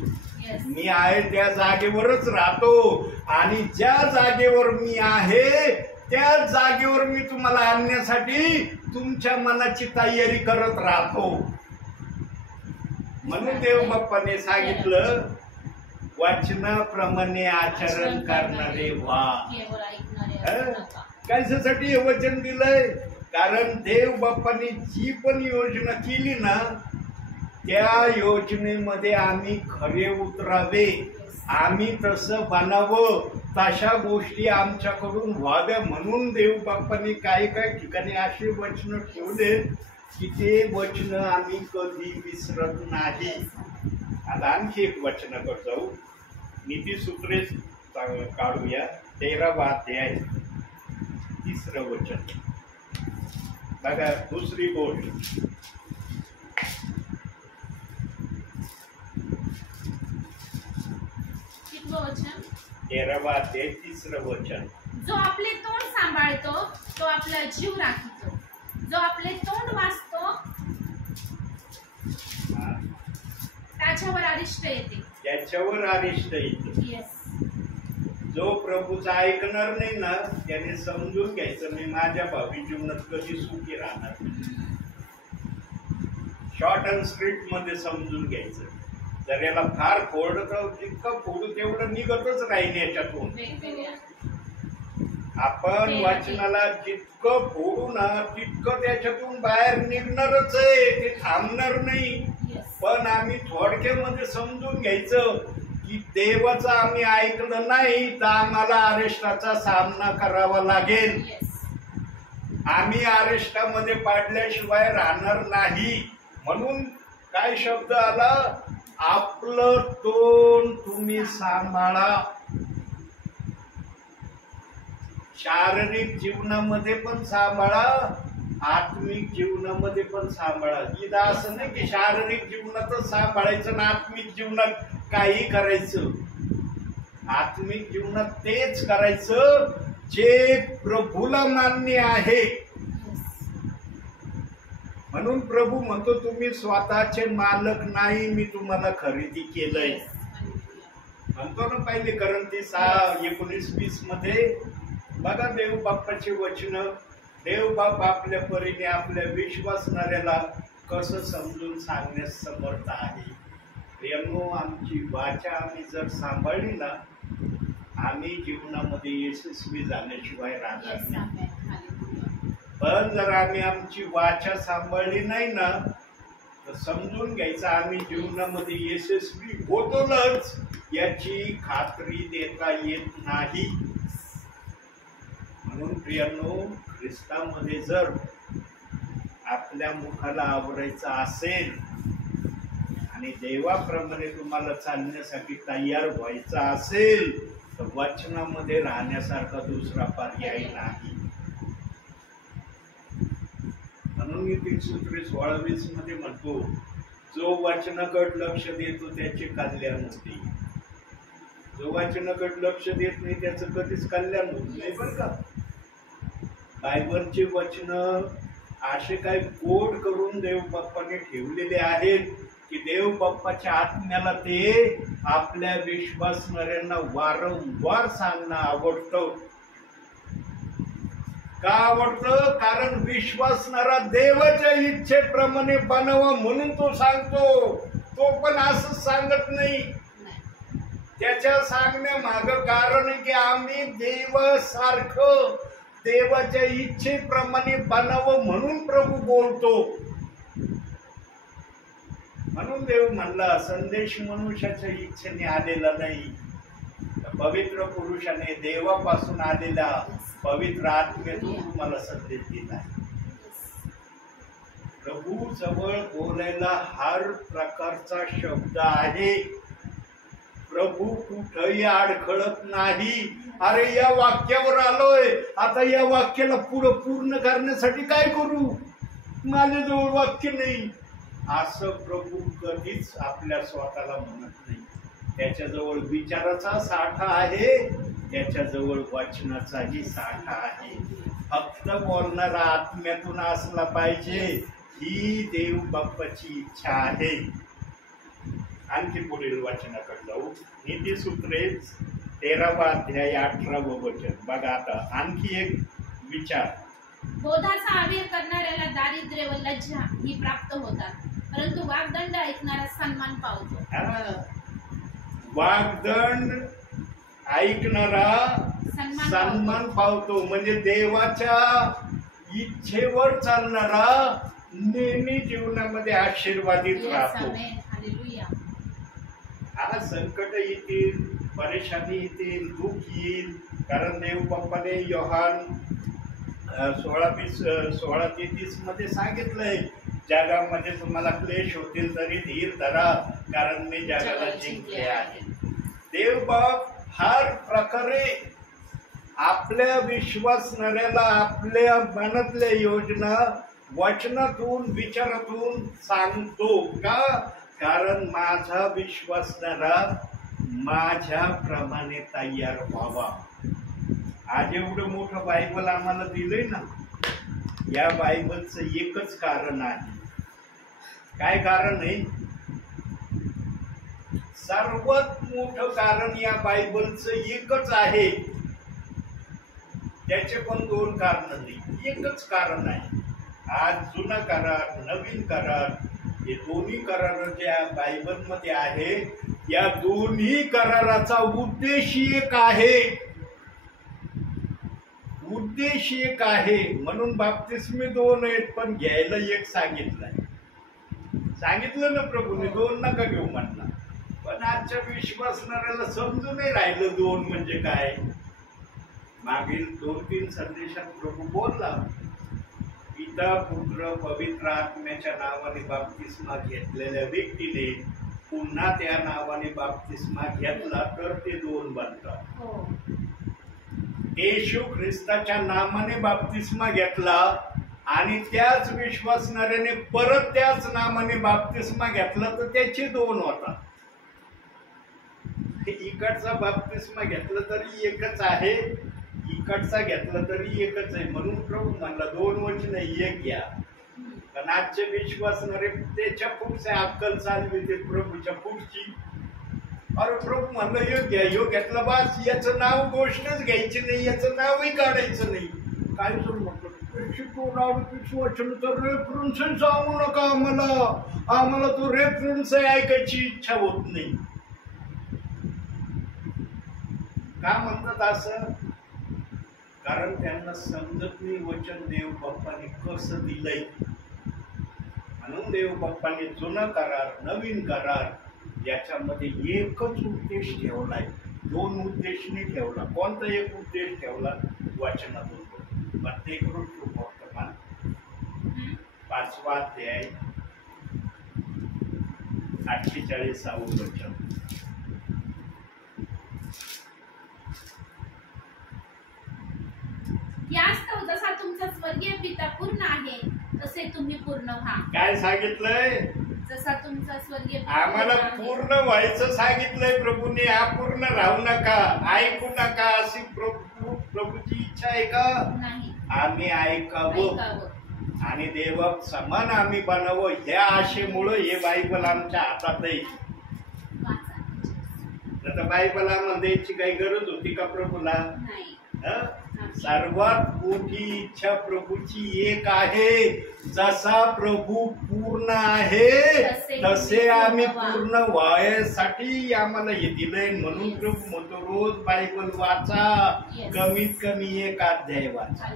मी आहे त्या जागेवरच राहतो आणि ज्या जागेवर मी आहे त्या जागेवर मी तुम्हाला आणण्यासाठी तुमच्या मनाची तयारी करत राहतो. म्हणून देव बाप्पाने सांगितलं वचनाप्रमाणे आचरण करणारे व्हा. कशासाठी हे वचन दिलंय? कारण देव बाप्पाने जी पण योजना केली ना त्या योजनेमध्ये आम्ही खरे उतरावे, आम्ही तसं बनावं, तशा गोष्टी आमच्याकडून व्हाव्या. म्हणून देव बाप्पाने काही काही ठिकाणी असे वचन ठेवले की ते वचन आम्ही कधी विसरत नाही. आता आणखी एक वचनाकडे जाऊ. नीतिसूत्रे काढूया. 13वा अध्याय 3रं वचन बघा. दुसरी गोष्ट वचन 13वा अध्याय 3रं वचन. जो आपले तोंड सांभाळतो तो आपला जीव राखतो, जो आपले तोंड वाचतो त्याच्यावर अरिष्ट येते. त्याच्यावर अरिष्ट येते. जो प्रभूचा ऐकणार नाही ना त्याने समजून घ्यायचं मी माझ्या भावी जीवनात कधी सुखी राहणार. शॉर्ट अँड स्ट्रीट मध्ये समजून घ्यायचं. जर याला फार फोड तर जितकं फोडू तेवढं निघतच राहील याच्यातून. आपण वाचनाला जितकं फोडू ना तितकं त्याच्यातून बाहेर निघणारच आहे, ते थांबणार नाही. पण आम्ही थोडक्यामध्ये समजून घ्यायचं की देवाचं आम्ही ऐकलं नाही तर आम्हाला अरेस्टाचा सामना करावा लागेल. आम्ही अरेस्टामध्ये पाडल्याशिवाय राहणार नाही. म्हणून काय शब्द आला? आपलं तोंड तुम्ही सांभाळा. शारीरिक जीवनामध्ये पण सांभाळा, आत्मिक जीवनामध्ये पण सांभाळा. इथं असं नाही की शारीरिक जीवनातच सांभाळायचं ना आत्मिक जीवनात काही करायचं. आत्मिक जीवनात तेच करायचं जे प्रभूला मान्य आहे. म्हणून प्रभू म्हणतो तुम्ही स्वतःचे मालक नाही, मी तुम्हाला खरेदी केलंय. म्हणतो ना पहिले करंती 6:19-20 मध्ये. बघा देव बाप्पाचे वचन. देव बाप आपल्या परीने आपल्या विश्वासणाऱ्याला कसं समजून सांगण्यास समर्थ आहे. प्रेमो आमची वाचा आम्ही जर सांभाळली ना आम्ही जीवनामध्ये यशस्वी झाल्याशिवाय राहणार नाही. पण जर आम्ही आमची वाचा सांभाळली नाही ना तर समजून घ्यायचं आम्ही जीवनामध्ये यशस्वी होतोच याची खात्री देता येत नाही. म्हणून प्रियांनो ख्रिस्तामध्ये जर आपल्या मुखाला आवरायचं असेल आणि देवाप्रमाणे तुम्हाला चालण्यासाठी तयार व्हायचं असेल तर वचनामध्ये राहण्यासारखा दुसरा पर्याय नाही. म्हणून नीतिसूत्रे 16:20 मध्ये म्हणतो जो वचनाकडे लक्ष देतो त्याचे कल्याण होते. जो वचनाकडे लक्ष देत नाही त्याचं कधीच कल्याण होत नाही. बरं का, बायबलचे वचन असे काही कोड करून देव बाप्पाने ठेवलेले आहेत की देव बाप्पाच्या आत्म्याला ते आपल्या विश्वासणाऱ्यांना वारंवार सांगणं आवडतं. का आवडतं? कारण विश्वासणारा देवाच्या इच्छेप्रमाणे बनावा म्हणून तो सांगतो. तो पण असंच सांगत नाही. त्याच्या सांगण्यामागं कारण आहे की आम्ही देवासारखं देवाच्या इच्छेप्रमाणे बनावं म्हणून प्रभू बोलतो. म्हणून देव म्हणला संदेश मनुष्याच्या इच्छेने आलेला नाही, पवित्र पुरुषाने देवापासून आलेला पवित्र आत्म्यातून तुम्हाला संदेश दिला. प्रभू जवळ बोलायला हर प्रकारचा शब्द आहे. प्रभू कुठंही अडखळत नाही. अरे या वाक्यावर आलोय, आता या वाक्याला पूर्ण करण्यासाठी काय करू, माझ्याजवळ वाक्य नाही, असं प्रभू कधीच आपल्या स्वतःला म्हणत नाही. त्याच्याजवळ विचाराचा साठा आहे, त्याच्याजवळ वचनाचाही साठा आहे. फक्त बोलणारा आत्म्यातून असला पाहिजे, ही देव बाप्पाची इच्छा आहे. आणखी पुढील वचनाकडे जाऊ. नीतिसूत्रे 13वा अध्याय 18वं वचन बघा. आता आणखी एक विचार. बोधाचा आविर करणाऱ्याला दारिद्र्य व लज्जा ही प्राप्त होतात, परंतु वाग्दंड ऐकणारा सन्मान पावतो. वाग्दंड ऐकणारा सन्मान पावतो, म्हणजे देवाच्या इच्छेवर चालणारा नेहमी जीवनामध्ये आशीर्वादित राहतो. हा संकट येतील, परेशानी येतील, दुःख येईल, कारण देव बाप्पाने योहान 16:30 मध्ये सांगितलंय, जगामध्ये तुम्हाला क्लेश होतील तरी धीर धरा, कारण मी जगाला जिंकले आहे. देव बाप हर प्रकारे आपल्या विश्वासणाऱ्याला आपल्या मनातल्या योजना वचनातून विचारातून सांगतो. का? कारण माझा विश्वासणारा माझ्याप्रमाणे तयार व्हावा. आज एवढं मोठं बायबल आम्हाला दिलंय ना, या बायबलचं एकच कारण आहे. काय कारण आहे? सर्वात मोठं कारण या बायबलचं एकच आहे. त्याचे पण दोन कारण नाही, एकच कारण आहे. आज जुना करार, नवीन करार, हे दोन्ही करार ज्या बायबल मध्ये आहे, या दोन्ही कराराचा उद्देश एक आहे. उद्देश एक आहे. म्हणून बाप्तिस्मी दोन आहेत, पण घ्यायला एक सांगितलंय. सांगितलं ना प्रभूने, दोन नका घेऊ म्हणला. पण आजच्या विश्वासणाऱ्याला समजून नाही राहिलं दोन म्हणजे काय. मागील 2-3 संदेशात प्रभू बोलला, पिता पुत्र पवित्र आत्म्याच्या नावाने बाप्तिस्मा घेतलेल्या व्यक्तीने पुन्हा त्या नावाने बाप्तिस्मा घेतला तर ते दोन बनतात. येशू ख्रिस्ताच्या नावाने बाप्तिस्मा घेतला आणि त्याच विश्वासणाऱ्याने परत त्याच नावाने बाप्तिस्मा घेतला तर त्याचे दोन होतात. इकडचा बाप्तिस्मा घेतला तरी एकच आहे, इकडचा घेतला तरी एकच आहे. म्हणून प्रभू म्हणला दोन वचन एक घ्या. पण आजचे विश्वासणारे त्याच्या पुढचे अक्कल चालविते प्रभूच्या पुढची. अरे प्रभू म्हणलं योग घ्या, योग घेतला बस, याचं नाव गोष्टच घ्यायची नाही, याचं नावही काढायचं नाही. काय म्हटलं वचन तर रेफरन्स सांगू नका आम्हाला तो रेफरन्स ऐकायची इच्छा होत नाही. का म्हणतात असं? कारण त्यांना समजत नाही वचन देव बाप्पाने कसं दिलंय. म्हणून देव बाप्पाने जुना करार, नवीन करार याच्यामध्ये एकच उद्देश ठेवलाय. दोन उद्देश नाही ठेवला. कोणता एक उद्देश ठेवला? वचनातून. प्रत्येक वर्तमान 5वा अध्याय 48वं वचन. यास्तव जसा तुमचा स्वर्गीय पिता पूर्ण आहे तसे तुम्ही पूर्ण व्हा. काय सांगितलंय? जसा तुमचा स्वर्गीय आम्हाला पूर्ण व्हायचं सांगितलंय प्रभूने. अपूर्ण राहू नका, ऐकू नका, अशी प्रभूची इच्छा आहे का? नाही. आम्ही ऐकावं आणि देवा समान आम्ही बनावं. ह्या आशेमुळं हे बायबल आमच्या हातात आहे. आता बायबल आम्हाला द्यायची काही गरज होती का प्रभूला? सर्वात मोठी इच्छा प्रभूची एक आहे. जसा प्रभू पूर्ण आहे तसे आम्ही पूर्ण व्हायसाठी आम्हाला हे दिलंय. म्हणून प्रभू म्हणतो रोज बायबल वाचा, कमीत कमी एक अध्याय वाचा.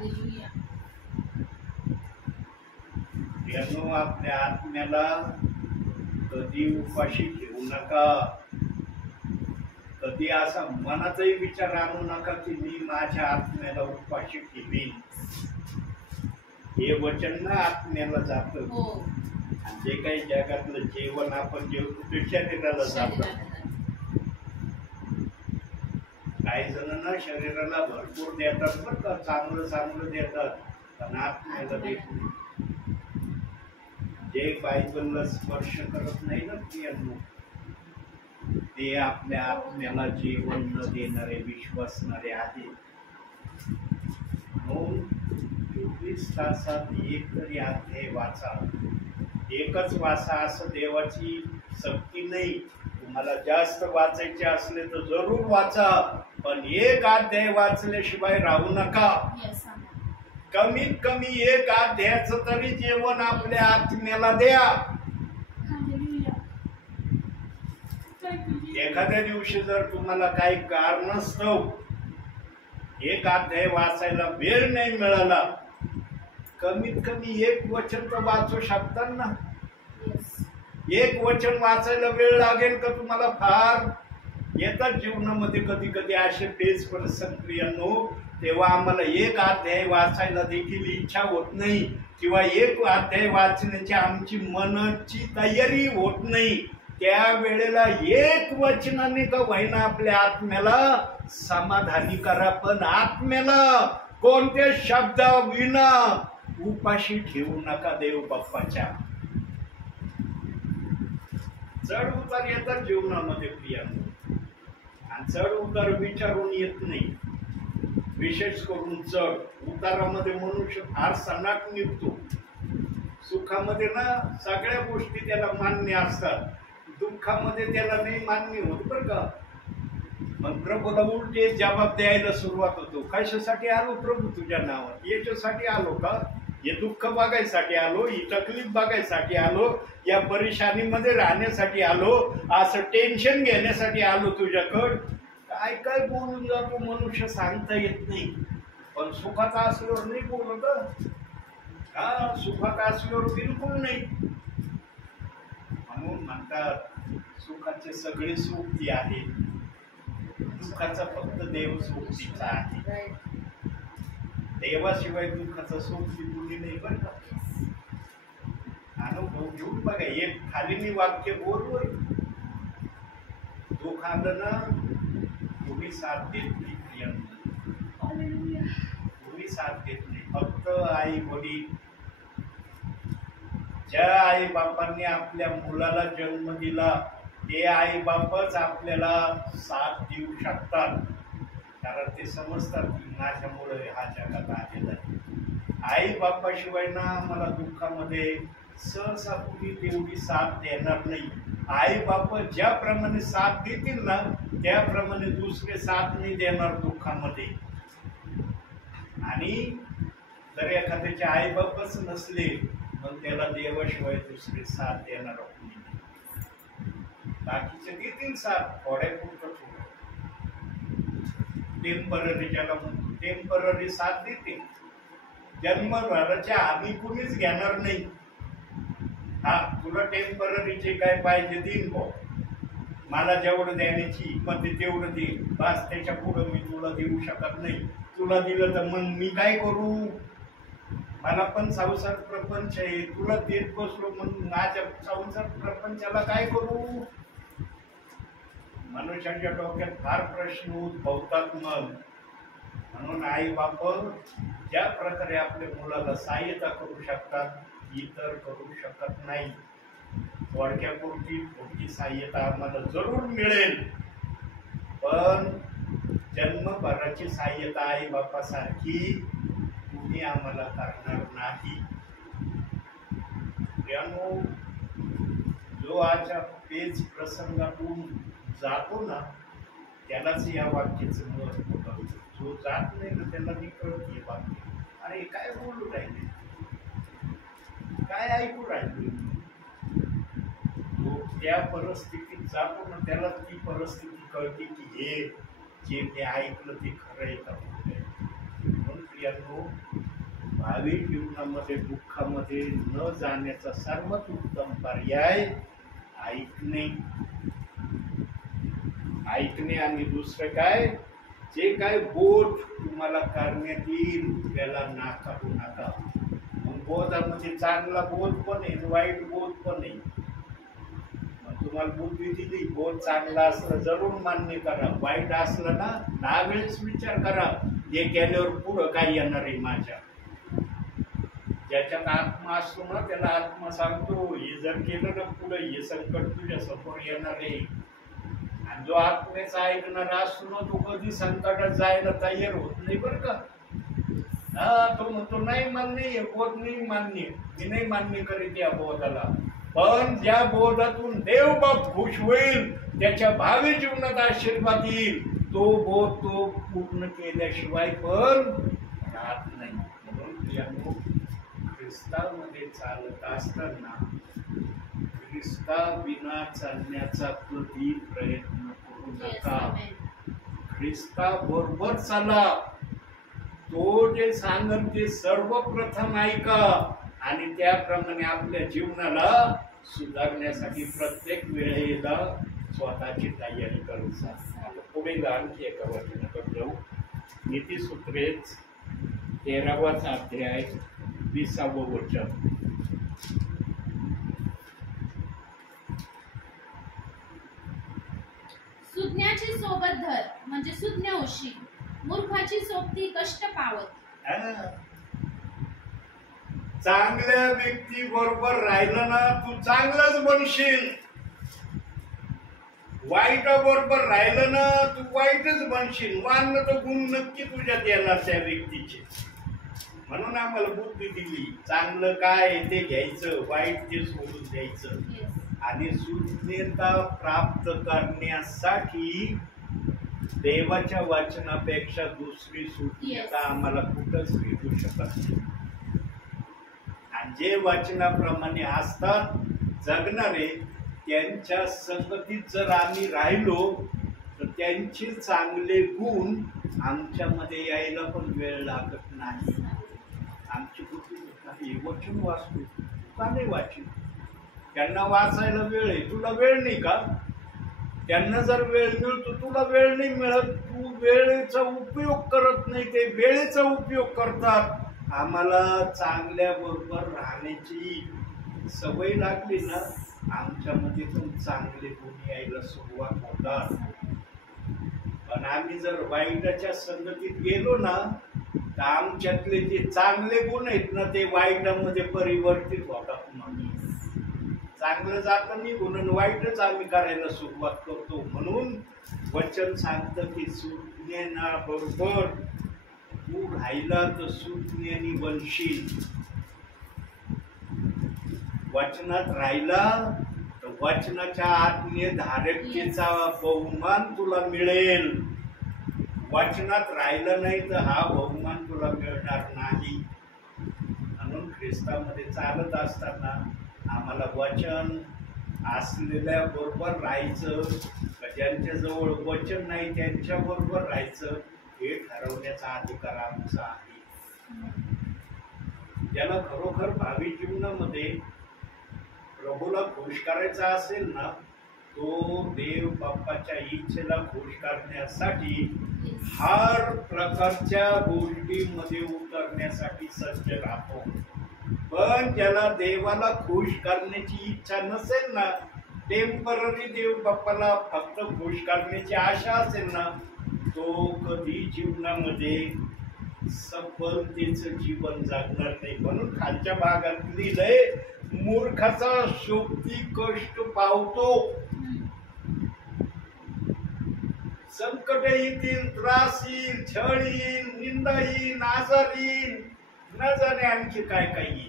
आपल्या आत्म्याला कधी उपाशी ठेवू नका. कधी असा मनाचाही विचार आणू नका की मी माझ्या आत्म्याला उपाशी ठेवीन. हे वचन ना आत्म्याला जातं. जे काही जगातलं जेवण आपण जेवतो ते शरीराला जातं. काही जण ना शरीराला भरपूर देतात बरं का, चांगलं चांगलं देतात, पण आत्म्याला देत नाही. जे बायबलला स्पर्श करत नाही ना प्रियांनो, ते आपल्या आत्म्याला जीवन न देणारे विश्वासणारे आहे. म्हणून 24 तासात एक तरी अध्याय वाचा. एकच वाचा असं देवाची सक्ती नाही. तुम्हाला जास्त वाचायचे असले तर जरूर वाचा, पण एक अध्याय वाचल्याशिवाय राहू नका. Yes, कमीत कमी एक अध्यायाचं तरी जेवण आपल्या आत्म्याला द्या. एखाद्या दिवशी जर तुम्हाला काही कारणास्तव एक अध्याय वाचायला वेळ नाही मिळाला, कमीत कमी एक वचन तर वाचू शकतात ना. एक वचन वाचायला वेळ लागेल का तुम्हाला? फार येतात जीवनामध्ये कधी कधी असे पेच प्रसंग प्रियांनो, तेव्हा आम्हाला एक अध्याय वाचायला देखील इच्छा होत नाही, किंवा एक अध्याय वाचण्याची आमची मनाची तयारी होत नाही. त्या वेळेला एक वचनाने का होईना आपल्या आत्म्याला समाधानी करा, पण आत्म्याला कोणत्या शब्दाविना उपाशी ठेवू नका देव बाप्पाच्या. चढ उतार येतात जीवनामध्ये प्रियांनो, आणि चढ उतार विचारून येत नाही. विशेष करून चढ उतारामध्ये मनुष्य फार सनाट निघतो. सुखामध्ये ना सगळ्या गोष्टी त्याला मान्य असतात, दुःखामध्ये त्याला नाही मान्य होत बरं का. मग प्रभूला उलटे जबाब द्यायला सुरुवात होतो. कशासाठी आलो प्रभू तुझ्या नावात? याच्यासाठी आलो का? हे दुःख बघायसाठी आलो, ही तकलीफ बघायसाठी आलो, या परेशानीमध्ये राहण्यासाठी आलो, असं टेन्शन घेण्यासाठी आलो तुझ्याकडं? काय काय बोलून जातो मनुष्य सांगता येत नाही. पण सुखात असल्यावर नाही बोलत. हा, सुखात असल्यावर बिलकुल नाही. म्हणून म्हणतात सुखाचे सगळे सुख ती आहे, दुःखाचा फक्त देव सोबतीचा आहे. देवाशिवाय दुःखाचा सुख कुणी नाही बरं का. अनुभव घेऊन बघा. एक खाली मी वाक्य बोललोय, दुःख आलं ना तुम्ही साथ देत नाही, तुम्ही साथ देत नाही. फक्त आई वडील, ज्या आई बापांनी आपल्या मुलाला जन्म दिला ते आई बापच आपल्याला साथ देऊ शकतात, कारण ते समजतात की माझ्यामुळे हा जगात आलेला आहे. आई बापाशिवाय ना मला दुःखामध्ये सहसा कुणी तेवढी साथ देणार नाही. आई बाप ज्याप्रमाणे साथ देतील ना त्याप्रमाणे दुसरे साथ नाही देणार दुःखामध्ये. आणि जर एखाद्याचे आई बापच नसले मग त्याला देवाशिवाय दुसरे साथ देणार कोणी नाही. बाकीचे देतील साथ थोड्यापुरतं थोडं, टेम्पररी ज्याला म्हणतो टेम्पररी साथ देतील. जन्मभराच्या आम्ही कुणीच घेणार नाही. हा, तुला टेम्पररीचे काय पाहिजे देईन भाऊ, मला जेवढं देण्याची हिंमत तेवढं देईन, बस त्याच्या पुढं मी तुला देऊ शकत नाही. तुला दिलं तर मग मी काय करू? मला पण संसार प्रपंच आहे, तुला देत बसलो म्हणून माझ्या संसार प्रपंचाला काय करू? मनुष्याच्या डोक्यात फार प्रश्न उद्भवतात. मग म्हणून आई बाप ज्या प्रकारे आपल्या मुलाला सहाय्यता करू शकतात इतर करू शकत नाही. थोडक्यापुरती थोडी सहाय्यता आम्हाला जरूर मिळेल, पण जन्मभराची सहाय्यता आई बापासारखी कुणी आम्हाला करणार नाही. त्यामुळे जो आजच्या पेच प्रसंगातून जातो ना त्यालाच या वाक्याचं महत्व कळतं. जो जात नाही ना त्याला मी कळत हे वाक्य, अरे काय बोलू राहिले, काय ऐकू राहिले. तो त्या परिस्थितीत जातो ना त्याला ती परिस्थिती कळते की हे जे मी ऐकलं ते खरं आहे का. म्हणून प्रियांनो, भावी जीवनामध्ये दुःखामध्ये न जाण्याचा सर्वात उत्तम पर्याय ऐकणे. ऐकणे आणि दुसरं काय, जे काय बोध तुम्हाला करण्यात येईल त्याला नाकारू नका. मग बोधामध्ये चांगला बोध पण आहे, वाईट बोध पण आहे. तुम्हाला बुद्धी दिली, बोध चांगला असलं जरूर मान्य करा, वाईट असलं ना 10 वेळेस विचार करा, हे केल्यावर पुढं काय येणार आहे माझ्या. ज्याच्यात आत्मा असतो ना त्याला आत्मा सांगतो हे जर केलं ना पुढे हे संकट तुझ्या समोर येणार आहे. आणि जो आत्मेचा ऐकणारा असतो ना तो कधी संकटात जायला तयार होत नाही बरं का. तो म्हणतो नाही मान्य, बोध नाही मान्य, मी नाही मान्य करीत या बोधाला. पण ज्या बोधातून देव बाप खुश होईल, त्याच्या भावी जीवनात आशीर्वाद येईल, तो बोध तो पूर्ण केल्याशिवाय पण राहत नाही. म्हणून ख्रिस्तामध्ये चालत असताना ख्रिस्ता विना चालण्याचा कधी प्रयत्न करू नका. ख्रिस्ता बरोबर चाला. तो जे सांगेल ते सर्वप्रथम ऐका आणि त्याप्रमाणे आपल्या जीवनाला सुधारण्यासाठी प्रत्येक वेळेला स्वतःची तयारी करून जा. पुढे आणखी एका वचनाकडे जाऊ. नीतिसूत्रेच 13वा अध्याय 20वे वचन. सुज्ञाची सोबत धर म्हणजे सुज्ञ होशील, मूर्खाची सोबती कष्ट पावत. चांगल्या व्यक्ती बरोबर राहिलं ना तू चांगलंच बनशील, वाईट बरोबर राहिलं ना तू वाईटच बनशील. मानलं तर गुण नक्की तुझ्यात येणार त्या व्यक्तीचे. म्हणून आम्हाला बुद्धी दिली, चांगलं काय ते घ्यायचं, वाईट ते सोडून द्यायचं. आणि सुज्ञता प्राप्त करण्यासाठी देवाच्या वचनापेक्षा दुसरी सुज्ञता आम्हाला कुठंच भेटू शकत नाही. आणि जे वचनाप्रमाणे असतात जगणारे त्यांच्या संगतीत जर आम्ही राहिलो तर त्यांचे चांगले गुण आमच्यामध्ये यायला पण वेळ लागत नाही. आमची बुद्धी वचन वाचतो का नाही वाचन, त्यांना वाचायला वेळ आहे, तुला वेळ नाही का. त्यांना जर वेळ मिळतो तुला वेळ नाही मिळत, तू वेळेचा उपयोग करत नाही, ते वेळेचा उपयोग करतात. आम्हाला चांगल्या बरोबर राहण्याची सवय लागली ना आमच्यामध्ये पण चांगले गुण यायला सुरुवात होतात. पण आम्ही जर वाईटाच्या संगतीत गेलो ना तर आमच्यातले जे चांगले गुण आहेत ना ते वाईटामध्ये परिवर्तित होतात. चांगलं जातं निघून वाईटच आम्ही करायला सुरुवात करतो. म्हणून वचन सांगतं की सुज्ञाना बरोबर तू राहिला तर सुज्ञानी बनशील. वचनात राहिला तर वचनाच्या आत्मीय धारकतेचा बहुमान तुला मिळेल. वचनात राहिलं नाही तर हा बहुमान तुला मिळणार नाही. म्हणून ख्रिस्तामध्ये चालत असताना आम्हाला वचन असलेल्या बरोबर राहायचं, ज्यांच्या जवळ वचन नाही त्यांच्या बरोबर राहायचं हे ठरवण्याचा अधिकार आमचा आहे. ज्याला खरोखर भावी जीवनामध्ये प्रभूला खुश करायचा असेल ना तो देव बाप्पाच्या इच्छेला खुश करण्यासाठी हर प्रकारच्या गोष्टीमध्ये उतरण्यासाठी सज्ज राहतो. पण ज्याला देवाला खुश करण्याची इच्छा नसेल ना, टेम्पररी देव बाप्पाला फक्त खुश करण्याची आशा असेल ना, तो कधी जीवनामध्ये सफलतेचं जीवन जगणार नाही. म्हणून खालच्या भागात लिहिलंय मूर्खाचा शोभती कष्ट पावतो. संकट येतील, त्रास येईल, छळ येईल, निंदा येईल, आजार येईल, न जाणे आणखी काय काय येईल.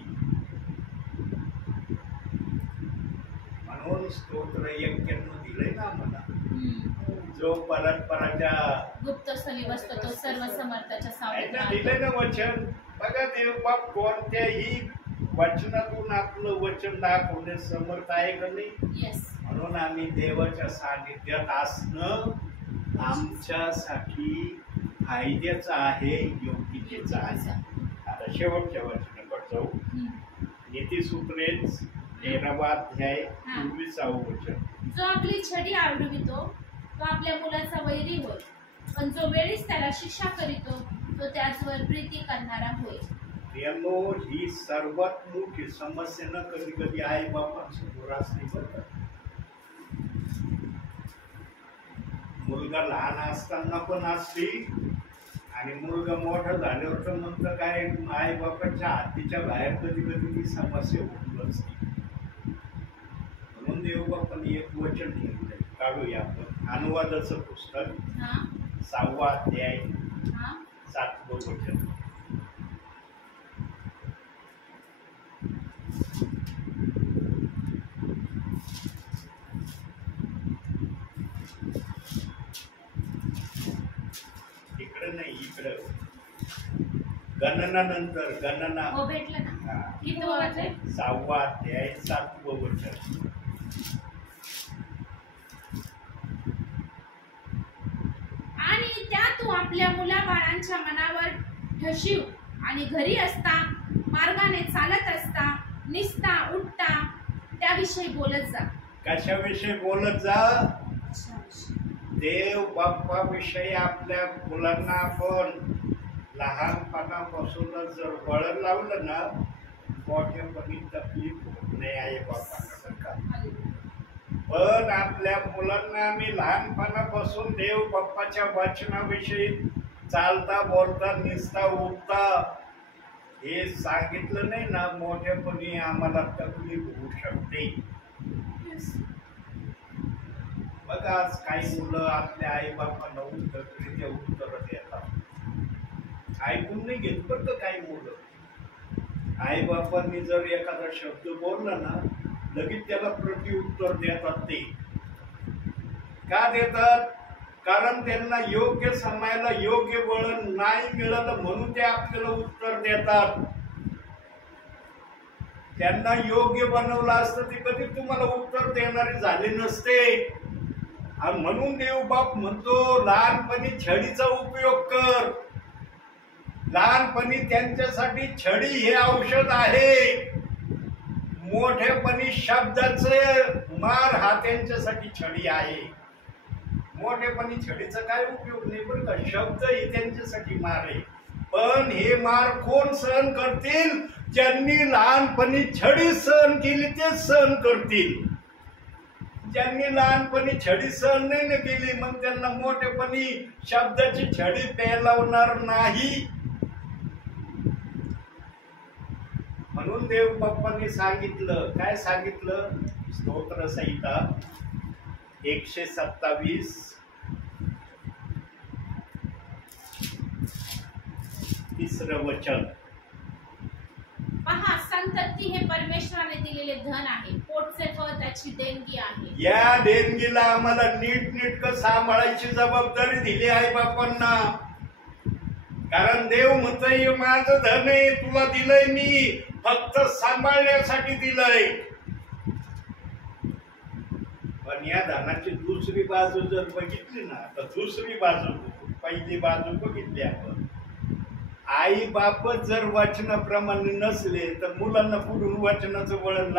म्हणून स्तोत्र 91 दिलंय ना आम्हाला, जो परस्पराच्या गुप्तस्थली बसतो तो सर्व समर्थाच्या सावलीत दिलंय ना वचन. बघा देवबाप कोणत्याही वचनातून आपलं वचन दाखवण्यास समर्थ आहे का नाही. म्हणून आम्ही देवाच्या सानिध्यात असणं आमच्यासाठी फायद्याचं आहे, योग्यतेचं आहे. आता शेवटच्या वचनाकडे जाऊ. नीतिसूत्रेच 13वा अध्याय 24वे वचन. जो आपली छडी आडवितो तो आपल्या मुलाचा वैरी होय, पण जो वेळीच त्याला शिक्षा करीतो तो त्याचवर प्रीती करणारा होय. ही सर्वात मोठी समस्या ना कधी कधी आई बापांसमोर असते बरं. मुलगा लहान असताना पण असते आणि मुलगा मोठा झाल्यावर तर म्हणतं काय आई बापाच्या हातीच्या बाहेर कधी कधी ती समस्या होऊन बसते. म्हणून देवबापांनी एक वचन लिहिलंय, काढूया आपण अनुवादाचं पुस्तक 6वा अध्याय 7वं वचन. इकडं नाही, इकडं गणनानंतर गणना हो भेटलं ना. हा. किती वाजले? 6वा अध्याय 7वं वचन. आणि त्या तू आपल्या मुलाबाळांच्या मनावर ठशिव आणि घरी असता, मार्गाने चालत असता, निसता उठता त्याविषयी बोलत जा. कशाविषयी बोलत जा? देव बाप्पाविषयी आपल्या मुलांना आपण लहानपणापासूनच जर वळण लावलं ना, मोठेपणी तकलीफ होत नाही आई बाप्पांना. पण आपल्या मुलांना आम्ही लहानपणापासून देव बाप्पाच्या वचनाविषयी चालता बोलता निसता उठता हे सांगितलं नाही ना, मोठेपणी आम्हाला तकलीफ होऊ शकते. बघा आज काही मुलं आपल्या आई बापांना उत्तर देतात, ऐकून नाही घेत. बरं का काही मुलं आई बापांनी जर एखादा शब्द बोलला ना, लगेच त्याला प्रत्युत्तर देतात. ते का देतात? कारण त्यांना योग्य समयाला योग्य वळण नाही मिळालं म्हणून ते आपल्याला उत्तर देतात. त्यांना योग्य बनवलं असतं ते कधी तुम्हाला उत्तर देणारे झाले नसते. आणि म्हणून देवबाप म्हणतो लहानपणी छडीचा उपयोग कर. लहानपणी त्यांच्यासाठी छडी हे औषध आहे. मोठेपणी शब्दाचे मार हा त्यांच्यासाठी छडी आहे. मोठेपणी छडीचा काय उपयोग नाही बरं का, शब्द ही त्यांच्यासाठी मार आहे. पण हे मार कोण सहन करतील? ज्यांनी लहानपणी छडी सहन केली ते सहन करतील. ज्यांनी लहानपणी छडी सहन नाही केली मग त्यांना मोठेपणी शब्दाची छडी पेलवणार नाही. म्हणून देव बाप्पांनी सांगितलं, काय सांगितलं? स्तोत्र संहिता 127 3रं वचन. पहा, संतती हे परमेश्वराने दिलेले धन आहे, पोटचे फळ त्याची देणगी आहे. या देणगीला आम्हाला नीटनेटकं सांभाळायची जबाबदारी दिली आहे बापांना. कारण देव म्हणतोय माझं धन आहे, तुला दिलंय मी, फक्त सांभाळण्यासाठी दिलंय. पण या धनाची दुसरी बाजू जर बघितली ना, तर दुसरी बाजू, पहिली बाजू बघितली आपण, आई बाप जर वचनाप्रमाणे नसले तर मुलांना पुढून वचनाचं वळण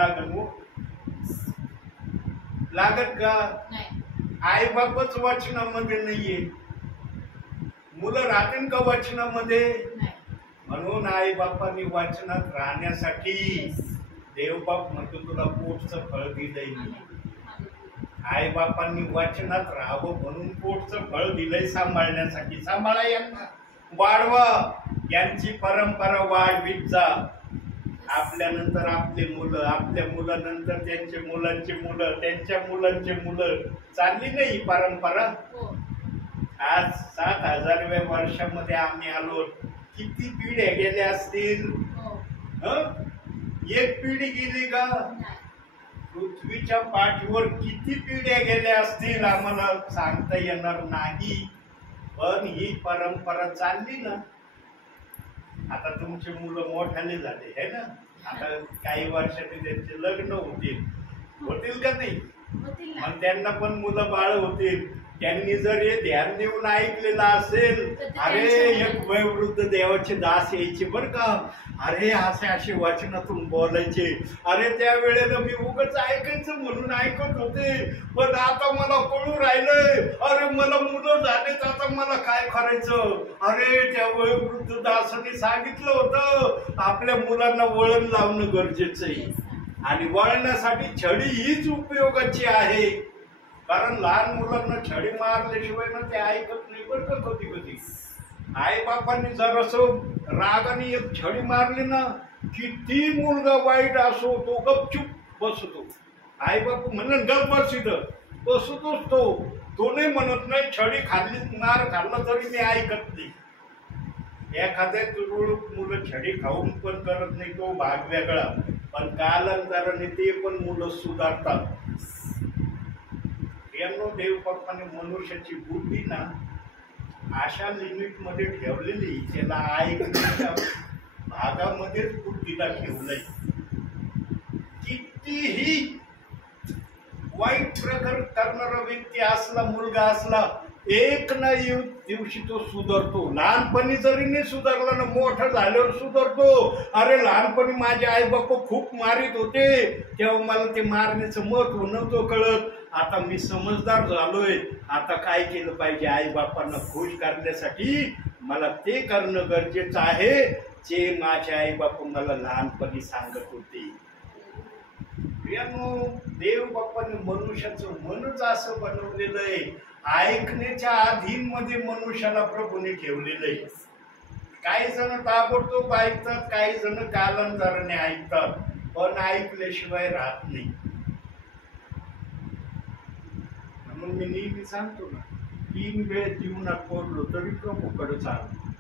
लागत का? आई बापच वचनामध्ये नाहीये, मुलं राहतील का वचनामध्ये? म्हणून आई बापांनी वचनात राहण्यासाठी देवबाप म्हणतो तुला पोटचं फळ दिलंय. आई बापांनी वचनात राहावं म्हणून पोटचं फळ दिलंय सांभाळण्यासाठी. सांभाळा यांना, वाढवा, यांची परंपरा वाढवीत जा. आपल्यानंतर आपले मुलं, आपल्या मुलानंतर त्यांचे मुलांचे मुलं, त्यांच्या मुलांचे मुलं, चालली नाही परंपरा. आज 7000व्या वर्षामध्ये आम्ही आलो, किती पिढ्या गेल्या असतील? एक पिढी गेली का? पृथ्वीच्या पाठीवर किती पिढ्या गेल्या असतील आम्हाला सांगता येणार नाही. पण ही परंपरा चालली ना. आता तुमचे मुलं मोठाले झाले है ना, आता काही वर्षांनी त्यांचे लग्न होतील का नाही? मग त्यांना पण मुलं बाळ होतील. त्यांनी जर हे ध्यान देऊन ऐकलेलं असेल, अरे एक वयोवृद्ध देवाचे दास यायचे बर का, अरे असे वचनातून बोलायचे, अरे त्या वेळेला मी उगाच ऐकायचं म्हणून ऐकत होते, पण आता मला कळू राहिलंय, अरे मला मुलं झालेत, आता मला काय करायचं? अरे त्या वयोवृद्ध दासाने सांगितलं होतं आपल्या मुलांना वळण लावणं गरजेचं आहे. आणि वळण्यासाठी छडी हीच उपयोगाची आहे. कारण लहान मुलांना छडी मारल्याशिवाय ना ते ऐकत नाही बरं का कधी कधी. आई बापांनी जर असं रागाने एक छडी मारली ना, किती मुलगा वाईट असो तो गपचूप बसतो. आई बाप म्हणलं गप बस इथं, बसतोच तो नाही म्हणत नाही छडी खाल्ली मार खाल्ला तरी मी ऐकत नाही. एखाद्या तुरळक मुलं छडी खाऊन पण करत नाही, तो भाग वेगळा. पण कालांतराने ते पण मुलं सुधारतात. यांनो देव बाप्पाने मनुष्याची बुद्धी ना अशा लिमिट मध्ये ठेवलेली, त्याला ऐकण्याच्या भागामध्येच बुद्धीला ठेवलंय. कितीही वाईट प्रकार करणारा व्यक्ती असला, मुलगा असला, एक ना एक दिवशी तो सुधारतो. लहानपणी जरी नाही सुधारला ना, मोठा झाल्यावर सुधारतो. अरे लहानपणी माझे आई बाप खूप मारित होते, तेव्हा मला ते मारण्याचं महत्व नव्हतं कळत. आता मी समजदार झालोय, आता काय केलं पाहिजे, आई बापांना खुश करण्यासाठी मला ते करणं गरजेचं आहे, जे माझे आई बाप मला लहानपणी सांगत होते. देव बाप्पाने मनुष्याचं मनच असं बनवलेलं आहे, ऐकण्याच्या अधीन मध्ये मनुष्याला प्रभूने ठेवलेलं आहे. काही जण ताबडतोब ऐकतात, काही जण कालांतराने ऐकतात, पण ऐकल्याशिवाय राहत नाही. म्हणून मी नेहमी सांगतो ना, 3 वेळ जीवनात पडलो तरी प्रभूकडे चालतो.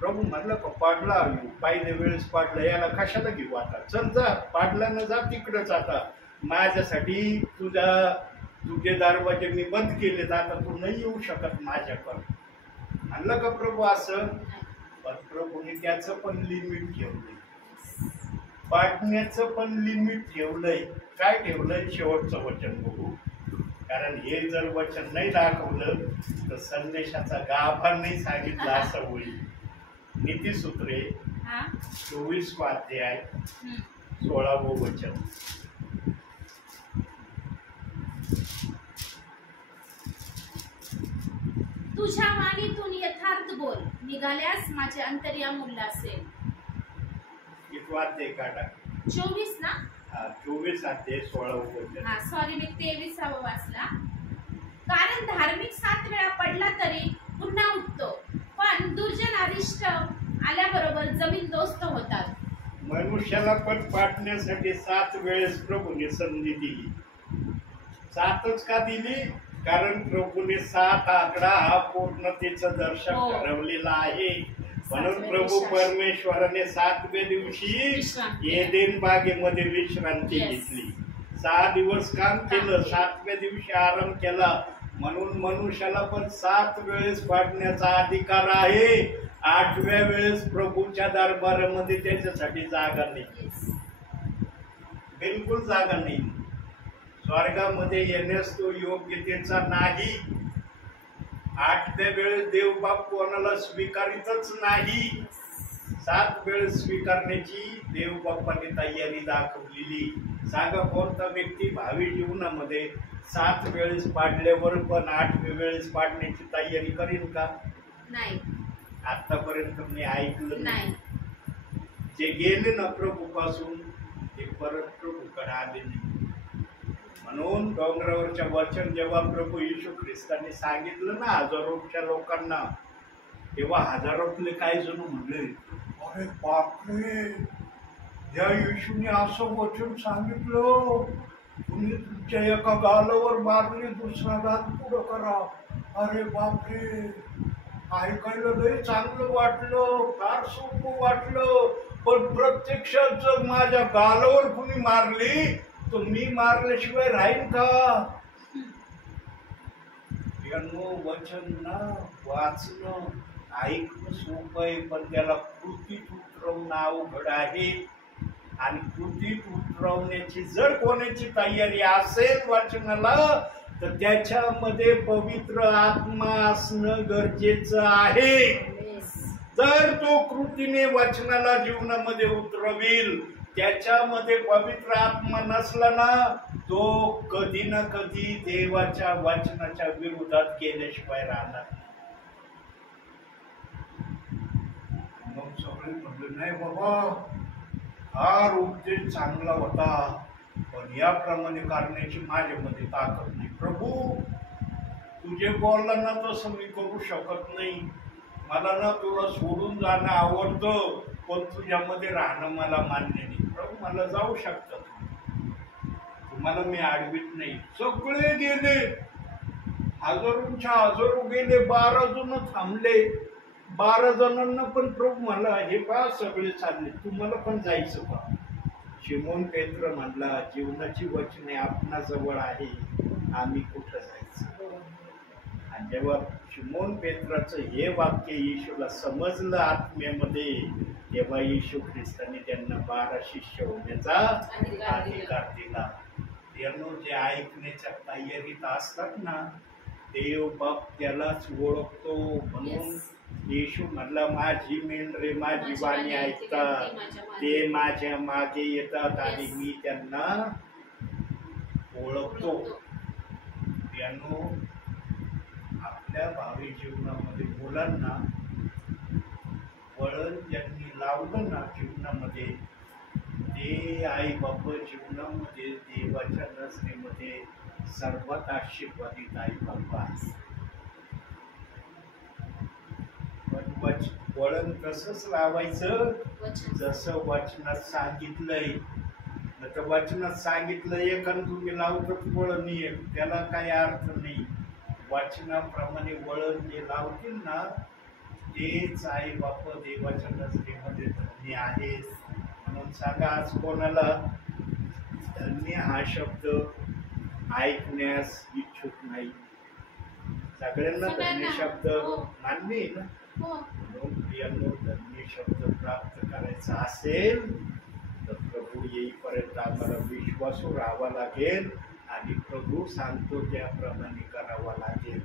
प्रभू म्हणलं का पाडला, पहिल्या वेळेस पाडला, याला कशाला घेऊ, आता चल जा, पाडला न जा तिकडच. आता माझ्यासाठी तुझे दरवाजे मी बंद केलेत, आता तू नाही येऊ शकत माझ्याकडे. म्हणलं का प्रभू असं? पण प्रभूने त्याचं पण लिमिट ठेवलंय, पाडण्याचं पण लिमिट ठेवलंय. काय ठेवलंय? शेवटचं वचन बघू. कारण हे जर वचन नाही दाखवलं तर संदेशाचा गाभा नाही सांगितला असं होईल. नीतिसूत्रे 24 अध्याय 16वं वचन. तुझ्या वाणीतून यथार्थ बोल, निघाल्यास माझे अंतर्याम उल्हासेल. कितवा अध्याय काढा? 24 ना? 24 अध्याय 16वं वचन. सॉरी, मी 23 वाचला. कारण धार्मिक 7 वेळा पडला तरी पुन्हा उठतो, पण दुर्जन अरिष्ट आल्याबरोबर जमीन दोस्त होतात. मनुष्याला पण पाडण्यासाठी 7 वेळेस प्रभूने संधी दिली. 7च का दिली? कारण प्रभूने 7 आकडा हा पूर्णतेचं दर्शन ठरवलेला आहे. म्हणून प्रभू परमेश्वराने 7व्या दिवशी एदेन बागेमध्ये विश्रांती घेतली. 6 दिवस काम केलं, 7व्या दिवशी आराम केला. म्हणून मनुष्याला पण 7 वेळेस पाडण्याचा अधिकार आहे. 8व्या वेळेस प्रभूच्या दरबारामध्ये त्याच्यासाठी जागा नाही, बिलकुल जागा नाही. स्वर्गामध्ये येण्यास तो योग्यतेचा नाही. 8व्या वेळेस देवबाप कोणाला स्वीकारितच नाही. 7 वेळेस स्वीकारण्याची देवबाप्पाने तयारी दाखवलेली. सांगा कोणता व्यक्ती भावी जीवनामध्ये 7 वेळेस पाडल्यावर पण 8व्या वेळेस पाडण्याची तयारी करेल का? नाही. आतापर्यंत मी ऐकलं नाही. जे गेले ना प्रभू पासून ते परत प्रभूकडे आले नाही. म्हणून डोंगरावरच्या वचन जेव्हा प्रभू येशू ख्रिस्तांनी सांगितलं ना हजारोच्या लोकांना, तेव्हा हजारोतले काही जण म्हणले, अरे बापरे, या येशूने असं वचन सांगितलं, तुम्ही तुमच्या एका गालावर मारले, दुसरा गाल पुढं करा. अरे बापरे, ऐकायला लय चांगलं वाटलं, फार सोपं वाटलं, पण प्रत्यक्षात जर माझ्या गालावर कुणी मारली तर मी मारल्याशिवाय राहील का? वचन ना वाचणं ऐकणं सोपं आहे, पण त्याला कृतीत उतरवणं अवघड आहे. आणि कृतीत उतरवण्याची जर कोणाची तयारी असेल वाचनाला, तर त्याच्यामध्ये पवित्र आत्मा असणं गरजेचं आहे. जर तो कृतीने वचनाला जीवनामध्ये उतरविल, त्याच्यामध्ये पवित्र आत्मा नसला ना, तो कधी ना कधी देवाच्या वचनाच्या विरोधात केल्याशिवाय राहणार. मग सगळे म्हणले, नाही बाबा, हा उपदेश चांगला होता, पण याप्रमाणे करण्याची माझ्यामध्ये ताकद नाही. प्रभू, तुझे बोलला ना तसं मी करू शकत नाही. मला ना तुला सोडून जाणं आवडतं, पण तुझ्यामध्ये राहणं मला मान्य नाही. प्रभू, मला जाऊ शकतात, तुम्हाला मी आडवीत नाही. सगळे गेले, हजारोंच्या हजारो गेले, 12 जण थांबले. 12 जणांना पण प्रभू म्हणला, हे पहा सगळे चालले, तुम्हाला पण जायचं का? शिमोन पेत्र म्हणला, जीवनाची वचने आपणाजवळ आहे, आम्ही कुठं जायचं? आणि जेव्हा शिमोन पेत्राचं हे वाक्य येशूला समजलं आत्म्यामध्ये, तेव्हा येशू ख्रिस्ताने त्यांना 12 शिष्य होण्याचा अधिकार दिला. त्यांना जे ऐकण्याच्या तयारीत असतात ना, देव बाप त्यालाच ओळखतो. म्हणून येशू म्हणला, माझी मेंढरे माझी वाणी ऐकतात, ते माझ्या मागे येतात आणि मी त्यांना ओळखतो. त्यांनो, आपल्या भावी जीवनामध्ये मुलांना वळण ज्यांनी लावलं ना जीवनामध्ये, ते आई बाप जीवनामध्ये देवाच्या नजरेमध्ये सर्वात आशीर्वादित आई बाप आहे. वळण कसंच लावायचं, जसं वचनात सांगितलंय. तर वचनात सांगितलं एक आणि तुम्ही लावतात वळण एक, त्याला काही अर्थ नाही. वचनाप्रमाणे वळण जे लावतील ना, तेच आई बाप देवाच्या नजरेमध्ये धन्य आहेत. म्हणून सांगा, आज कोणाला धन्य हा शब्द ऐकण्यास इच्छुक नाही? सगळ्यांना धन्य शब्द मान्य आहे ना? म्हणून प्रियांनो, धन्य शब्द प्राप्त करायचा असेल तर प्रभू येईपर्यंत आम्हाला विश्वासू राहावा लागेल आणि प्रभू सांगतो त्याप्रमाणे करावा लागेल.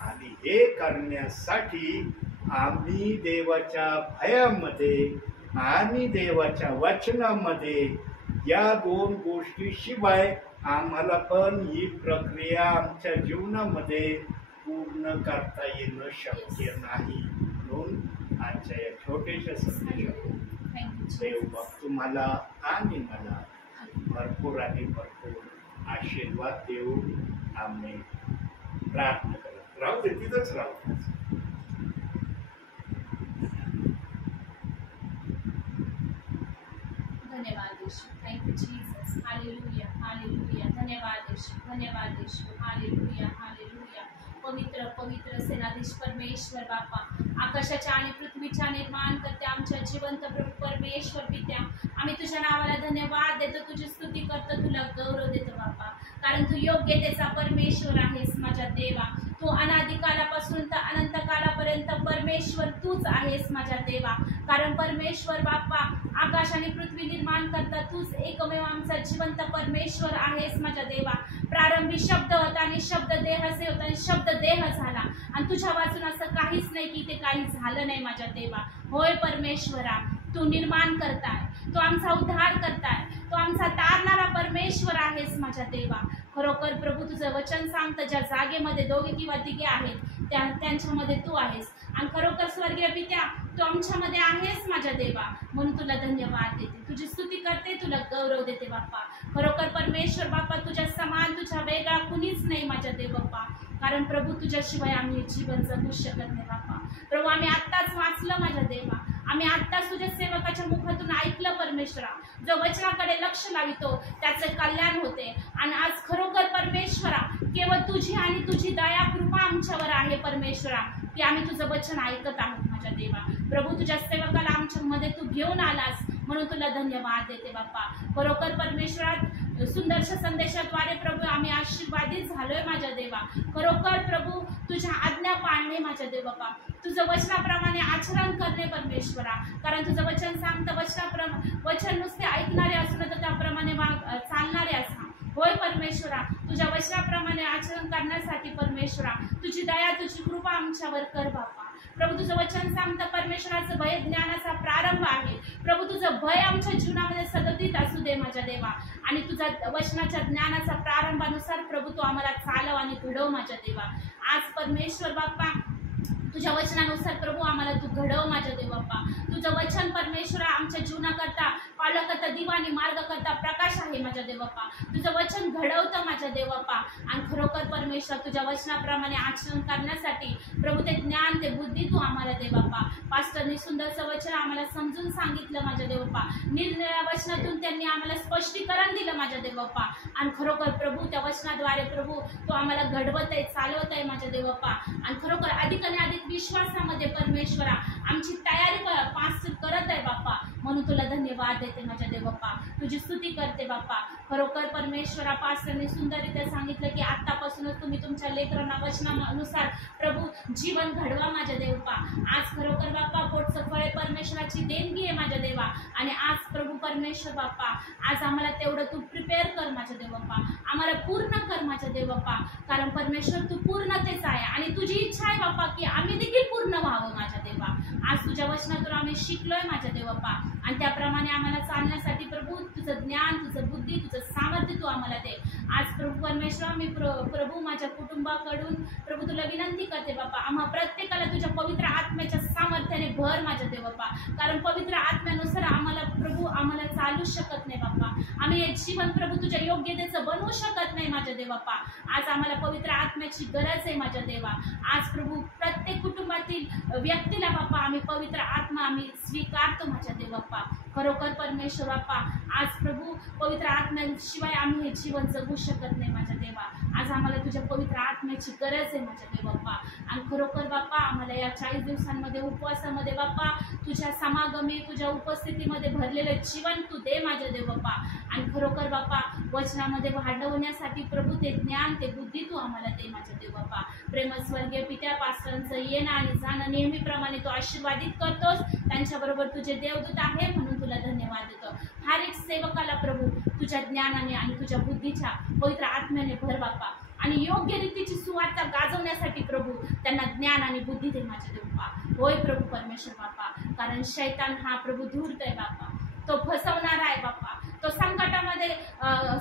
आणि हे करण्यासाठी आम्ही देवाच्या भयामध्ये आणि देवाच्या वचनामध्ये या 2 गोष्टीशिवाय आम्हाला पण ही प्रक्रिया आमच्या जीवनामध्ये पूर्ण करता येणं शक्य नाही. म्हणून आजच्या या छोट्याशा संदेशातून देव बाप तुम्हाला आणि मला भरपूर आणि भरपूर आशीर्वाद देऊ. आम्ही प्रार्थना करत राहू दे, तिथंच राहू. धन्यवाद Yeshu. Thank you Jesus. Hallelujah, hallelujah. धन्यवाद येशू, धन्यवाद येशू. Hallelujah, hallelujah. पवित्र पवित्र सेनाधीश परमेश्वर बापा, आकाशाच्या आणि पृथ्वीच्या निर्माण करते आमच्या जिवंत प्रभू परमेश्वर पित्या, आम्ही तुझ्या नावाला धन्यवाद देतो, तुझी स्तुती करतो, तुला गौरव देतो बापा, कारण तू योग्यतेचा परमेश्वर आहेस माझ्या देवा. तू अनादिकालापासून तर अनंत कालापर्यंत परमेश्वर तूच आहेस माझ्या देवा. कारण परमेश्वर बाप्पा, आकाश आणि पृथ्वी निर्माण करता तूच एकमेव आमचा जिवंत परमेश्वर आहेस माझ्या देवा. प्रारंभी शब्द होता आणि शब्द देहसे होता आणि शब्द देह झाला, आणि तुझ्या वाचून असं काहीच नाही की ते काही झालं नाही माझ्या देवा. होय परमेश्वरा, तू निर्माण करताय, तू आमचा उद्धार करताय, तू आमचा तारणारा परमेश्वर आहेस माझ्या देवा. खरोखर प्रभू, तुझं वचन सांगतं ज्या जागेमध्ये 2 किंवा 3 आहेत त्यांच्यामध्ये तू आहेस, आणि खरोखर स्वर्गीय पित्या, तू आमच्यामध्ये आहेस माझ्या देवा. म्हणून तुला धन्यवाद देते, तुझी स्तुती करते, तुला गौरव देते बाप्पा. खरोखर परमेश्वर बाप्पा, तुझ्या समान तुझ्या वेगळा कुणीच नाही माझ्या देव बाप्पा. कारण प्रभू, तुझ्याशिवाय आम्ही जीवन जगू शकत नाही बाप्पा. प्रभू, आम्ही आत्ताच वाचलं माझ्या देवा, आम्ही आत्ताच तुझ्या सेवकाच्या मुखातून ऐकलं परमेश्वरा, जो वचनाकडे लक्ष लावितो त्याचे कल्याण होते. आणि आज खरोखर परमेश्वरा, केवळ तुझी आणि तुझी दया कृपा आमच्यावर आहे परमेश्वरा, की आम्ही तुझं वचन ऐकत आहोत माझ्या देवा. प्रभू, तुझ्या सेवकाला आमच्यामध्ये तू घेऊन आलास म्हणून तुला धन्यवाद देते बाप्पा. खरोखर परमेश्वरात सुंदरशा संदेशाद्वारे प्रभू आम्ही आशीर्वादित झालोय माझ्या देवा. खरोखर प्रभू, तुझ्या आज्ञा पाळणे माझ्या देव बाप्पा, तुझं वचनाप्रमाणे आचरण करणे परमेश्वरा. कारण तुझं वचन सांगतं, वचन नुसते ऐकणारे असून तर त्याप्रमाणे चालणारे असा. होय परमेश्वरा, तुझ्या वचनाप्रमाणे आचरण करण्यासाठी परमेश्वरा, तुझी दया तुझी कृपा आमच्यावर कर बाप्पा. प्रभू, तुझं वचन सांगतं परमेश्वराचं भय ज्ञानाचा प्रारंभ आहे. प्रभू, तुझं भय आमच्या जीवनामध्ये सततीत असू दे माझ्या देवा, आणि तुझा वचनाच्या ज्ञानाचा प्रारंभानुसार प्रभू तू आम्हाला चालव आणि घडव माझ्या देवा. आज परमेश्वर बाप्पा, तुझ्या वचनानुसार प्रभू आम्हाला तू घडव माझ्या देव बाप्पा. तुझं वचन परमेश्वरा आमच्या जीवनाकरता फॉलो करता दिवा आणि मार्ग करता प्रकाश आहे माझ्या देव बाप्पा. तुझं वचन घडवतं माझ्या देव बाप्पा. आणि खरोखर परमेश्वर तुझ्या वचनाप्रमाणे आचरण करण्यासाठी प्रभू ते ज्ञान ते बुद्धी तू आम्हाला दे बाप्पा. पास्टरने सुंदरचं वचन आम्हाला समजून सांगितलं माझ्या देव बाप्पा. निरनिराळ्या वचनातून त्यांनी आम्हाला स्पष्टीकरण दिलं माझ्या देव बाप्पा. आणि खरोखर प्रभू त्या वचनाद्वारे प्रभू तो आम्हाला घडवत आहे चालवत आहे माझ्या देव बाप्पा. आणि खरोखर अधिक आणि अधिक विश्वासामध्ये परमेश्वरा आमची तयारी पास्टर करत आहे बाप्पा. म्हणून तुला धन्यवाद देते माझ्या देव बाप्पा. तुझी स्तुती करते बाप्पा. खरोखर परमेश्वरा पास्टरने सुंदररित्या सांगितलं की आतापासूनच तुम्ही तुमच्या लेकरांना वचनानुसार प्रभू जीवन घडवा माझ्या देव बाप्पा. आज खरोखर बाप्पा पोटचं फळ परमेश्वराची देणगी आहे माझ्या देवा. आणि आज प्रभू परमेश्वर बाप्पा आज आम्हाला तेवढं तू प्रिपेअर कर माझ्या देव बाप्पा. आम्हाला पूर्ण कर माझ्या देव बाप्पा. कारण परमेश्वर तू पूर्णतेच आहे आणि तुझी इच्छा आहे बाप्पा की आम्ही देखील पूर्ण व्हावं माझ्या देवा. आज तुझ्या वचनातून आम्ही शिकलोय माझ्या देव बाप्पा. आणि त्याप्रमाणे आम्हाला चालण्यासाठी प्रभू तुझं ज्ञान तुझं बुद्धी तुझं सामर्थ्य तू आम्हाला दे. आज प्रभू परमेश्वर मी प्रभू माझ्या कुटुंबाकडून प्रभू तुला विनंती करते बाप्पा. आम्हा प्रत्येकाला तुझ्या पवित्र आत्म्याच्या सामर्थ्याने भर माझ्या देव बाप्पा. कारण पवित्र आत्म्यानुसार आम्हाला प्रभू आम्हाला चालू शकत नाही बाप्पा. आम्ही हे जीवन प्रभू तुझ्या योग्यतेचं बनवू शकत नाही माझ्या देव बाप्पा. आज आम्हाला पवित्र आत्म्याची गरज आहे माझ्या देवा. आज प्रभू प्रत्येक कुटुंबातील व्यक्तीला बाप्पा आम्ही पवित्र आत्मा आम्ही स्वीकारतो माझ्या देव बाप्पा. खरोखर परमेश्वर बाप्पा आज प्रभू पवित्र आत्म्याशिवाय आम्ही हे जीवन जगू शकत नाही माझ्या देवा. आज आम्हाला तुझ्या पवित्र आत्म्याची गरज आहे माझ्या देव बाप्पा. आणि खरोखर बाप्पा आम्हाला या 40 दिवसांमध्ये उपवासामध्ये बाप्पा तुझ्या समागमी तुझ्या उपस्थितीमध्ये भरलेलं जीवन तू दे माझ्या देव बाप्पा. आणि खरोखर बाप्पा वचनामध्ये वाढवण्यासाठी प्रभू ते ज्ञान ते बुद्धी तू आम्हाला दे माझ्या देव बाप्पा. प्रेमस्वर्गीय पित्या पास्टरांचं येणं आणि जाणं नेहमीप्रमाणे तू आशीर्वादित करतोस. त्यांच्याबरोबर तुझे देवदूत आहे म्हणून तुला धन्यवाद देतो. हर एक सेवकाला प्रभू तुझ्या ज्ञानाने आणि तुझ्या बुद्धीच्या पवित्र आत्म्याने भर बाप्पा. आणि योग्य रीतीची सुवार्ता गाजवण्यासाठी प्रभू त्यांना ज्ञान आणि बुद्धी दे माझ्या देव बाप्पा. होय प्रभू परमेश्वर बाप्पा. कारण शैतान हा प्रभू धूर्त आहे बाप्पा. तो फसवणारा आहे बाप्पा. तो संकटामध्ये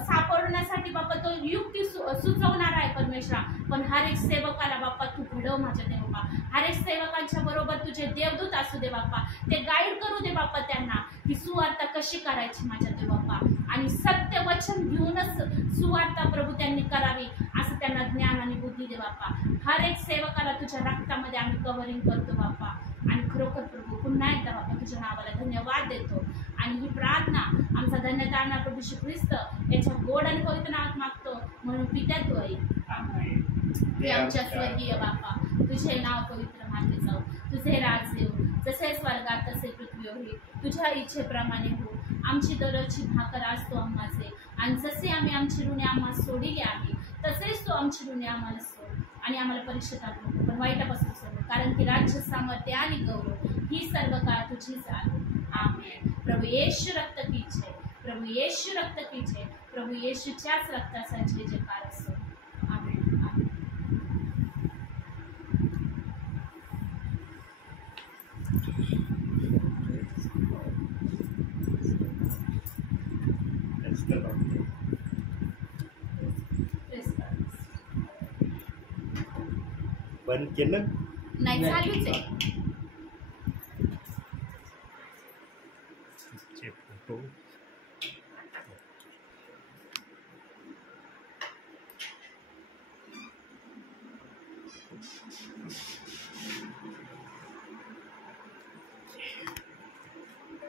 सापडण्यासाठी बाप्पा तो युक्ती सुचवणारा आहे परमेश्वरा. पण हर एक सेवकाला बाप्पा तू घडव माझ्या देव बाप्पा. हर एक सेवकांच्या बरोबर तुझे देवदूत असू दे बाप्पा. ते गाईड करू दे बाप्पा त्यांना की सुवार्ता कशी करायची माझ्या देव बाप्पा. आणि सत्य वचन घेऊनच सुवार्ता प्रभू त्यांनी करावी असं त्यांना ज्ञान आणि बुद्धी दे बाप्पा. हर एक सेवकाला तुझ्या रक्तामध्ये आम्ही कव्हरिंग करतो बाप्पा. आणि खरोखर प्रभू पुन्हा एकदा बाप्पा तुझ्या नावाला धन्यवाद देतो. आणि ही प्रार्थना आमचा धन्यताना प्रभू श्री ख्रिस्त याच्या गोड आणि पवित्र नावात मागतो म्हणून पित्या तू ऐक. हे आमच्या स्वर्गीय बाप्पा तुझे नाव पवित्र मानले जाऊ. तुझे राज्य येऊ जसे स्वर्गात तसे पृथ्वीवर होईल. तुझ्या इच्छेप्रमाणे हो. आमची दररोजची भाकर असतो आम्हाचे. आणि जसे आम्ही आमची ऋणे आम्हाला सोडिली आहे तसेच तू आमची ऋणे आम्हाला सोड. आणि आम्हाला परीक्षेत आणू पण वाईटापासून सोड. कारण की राज्य सामर्थ्य आणि गौरव ही सर्व काळ तुझीच आहे. आमेन. प्रभू येशू रक्त की जय. प्रभू येशू रक्त की जय. प्रभू येशूच्याच रक्ताचा जय जयकार असो. आमेन. आमेन. बंद केलं नाही चालूच आहे.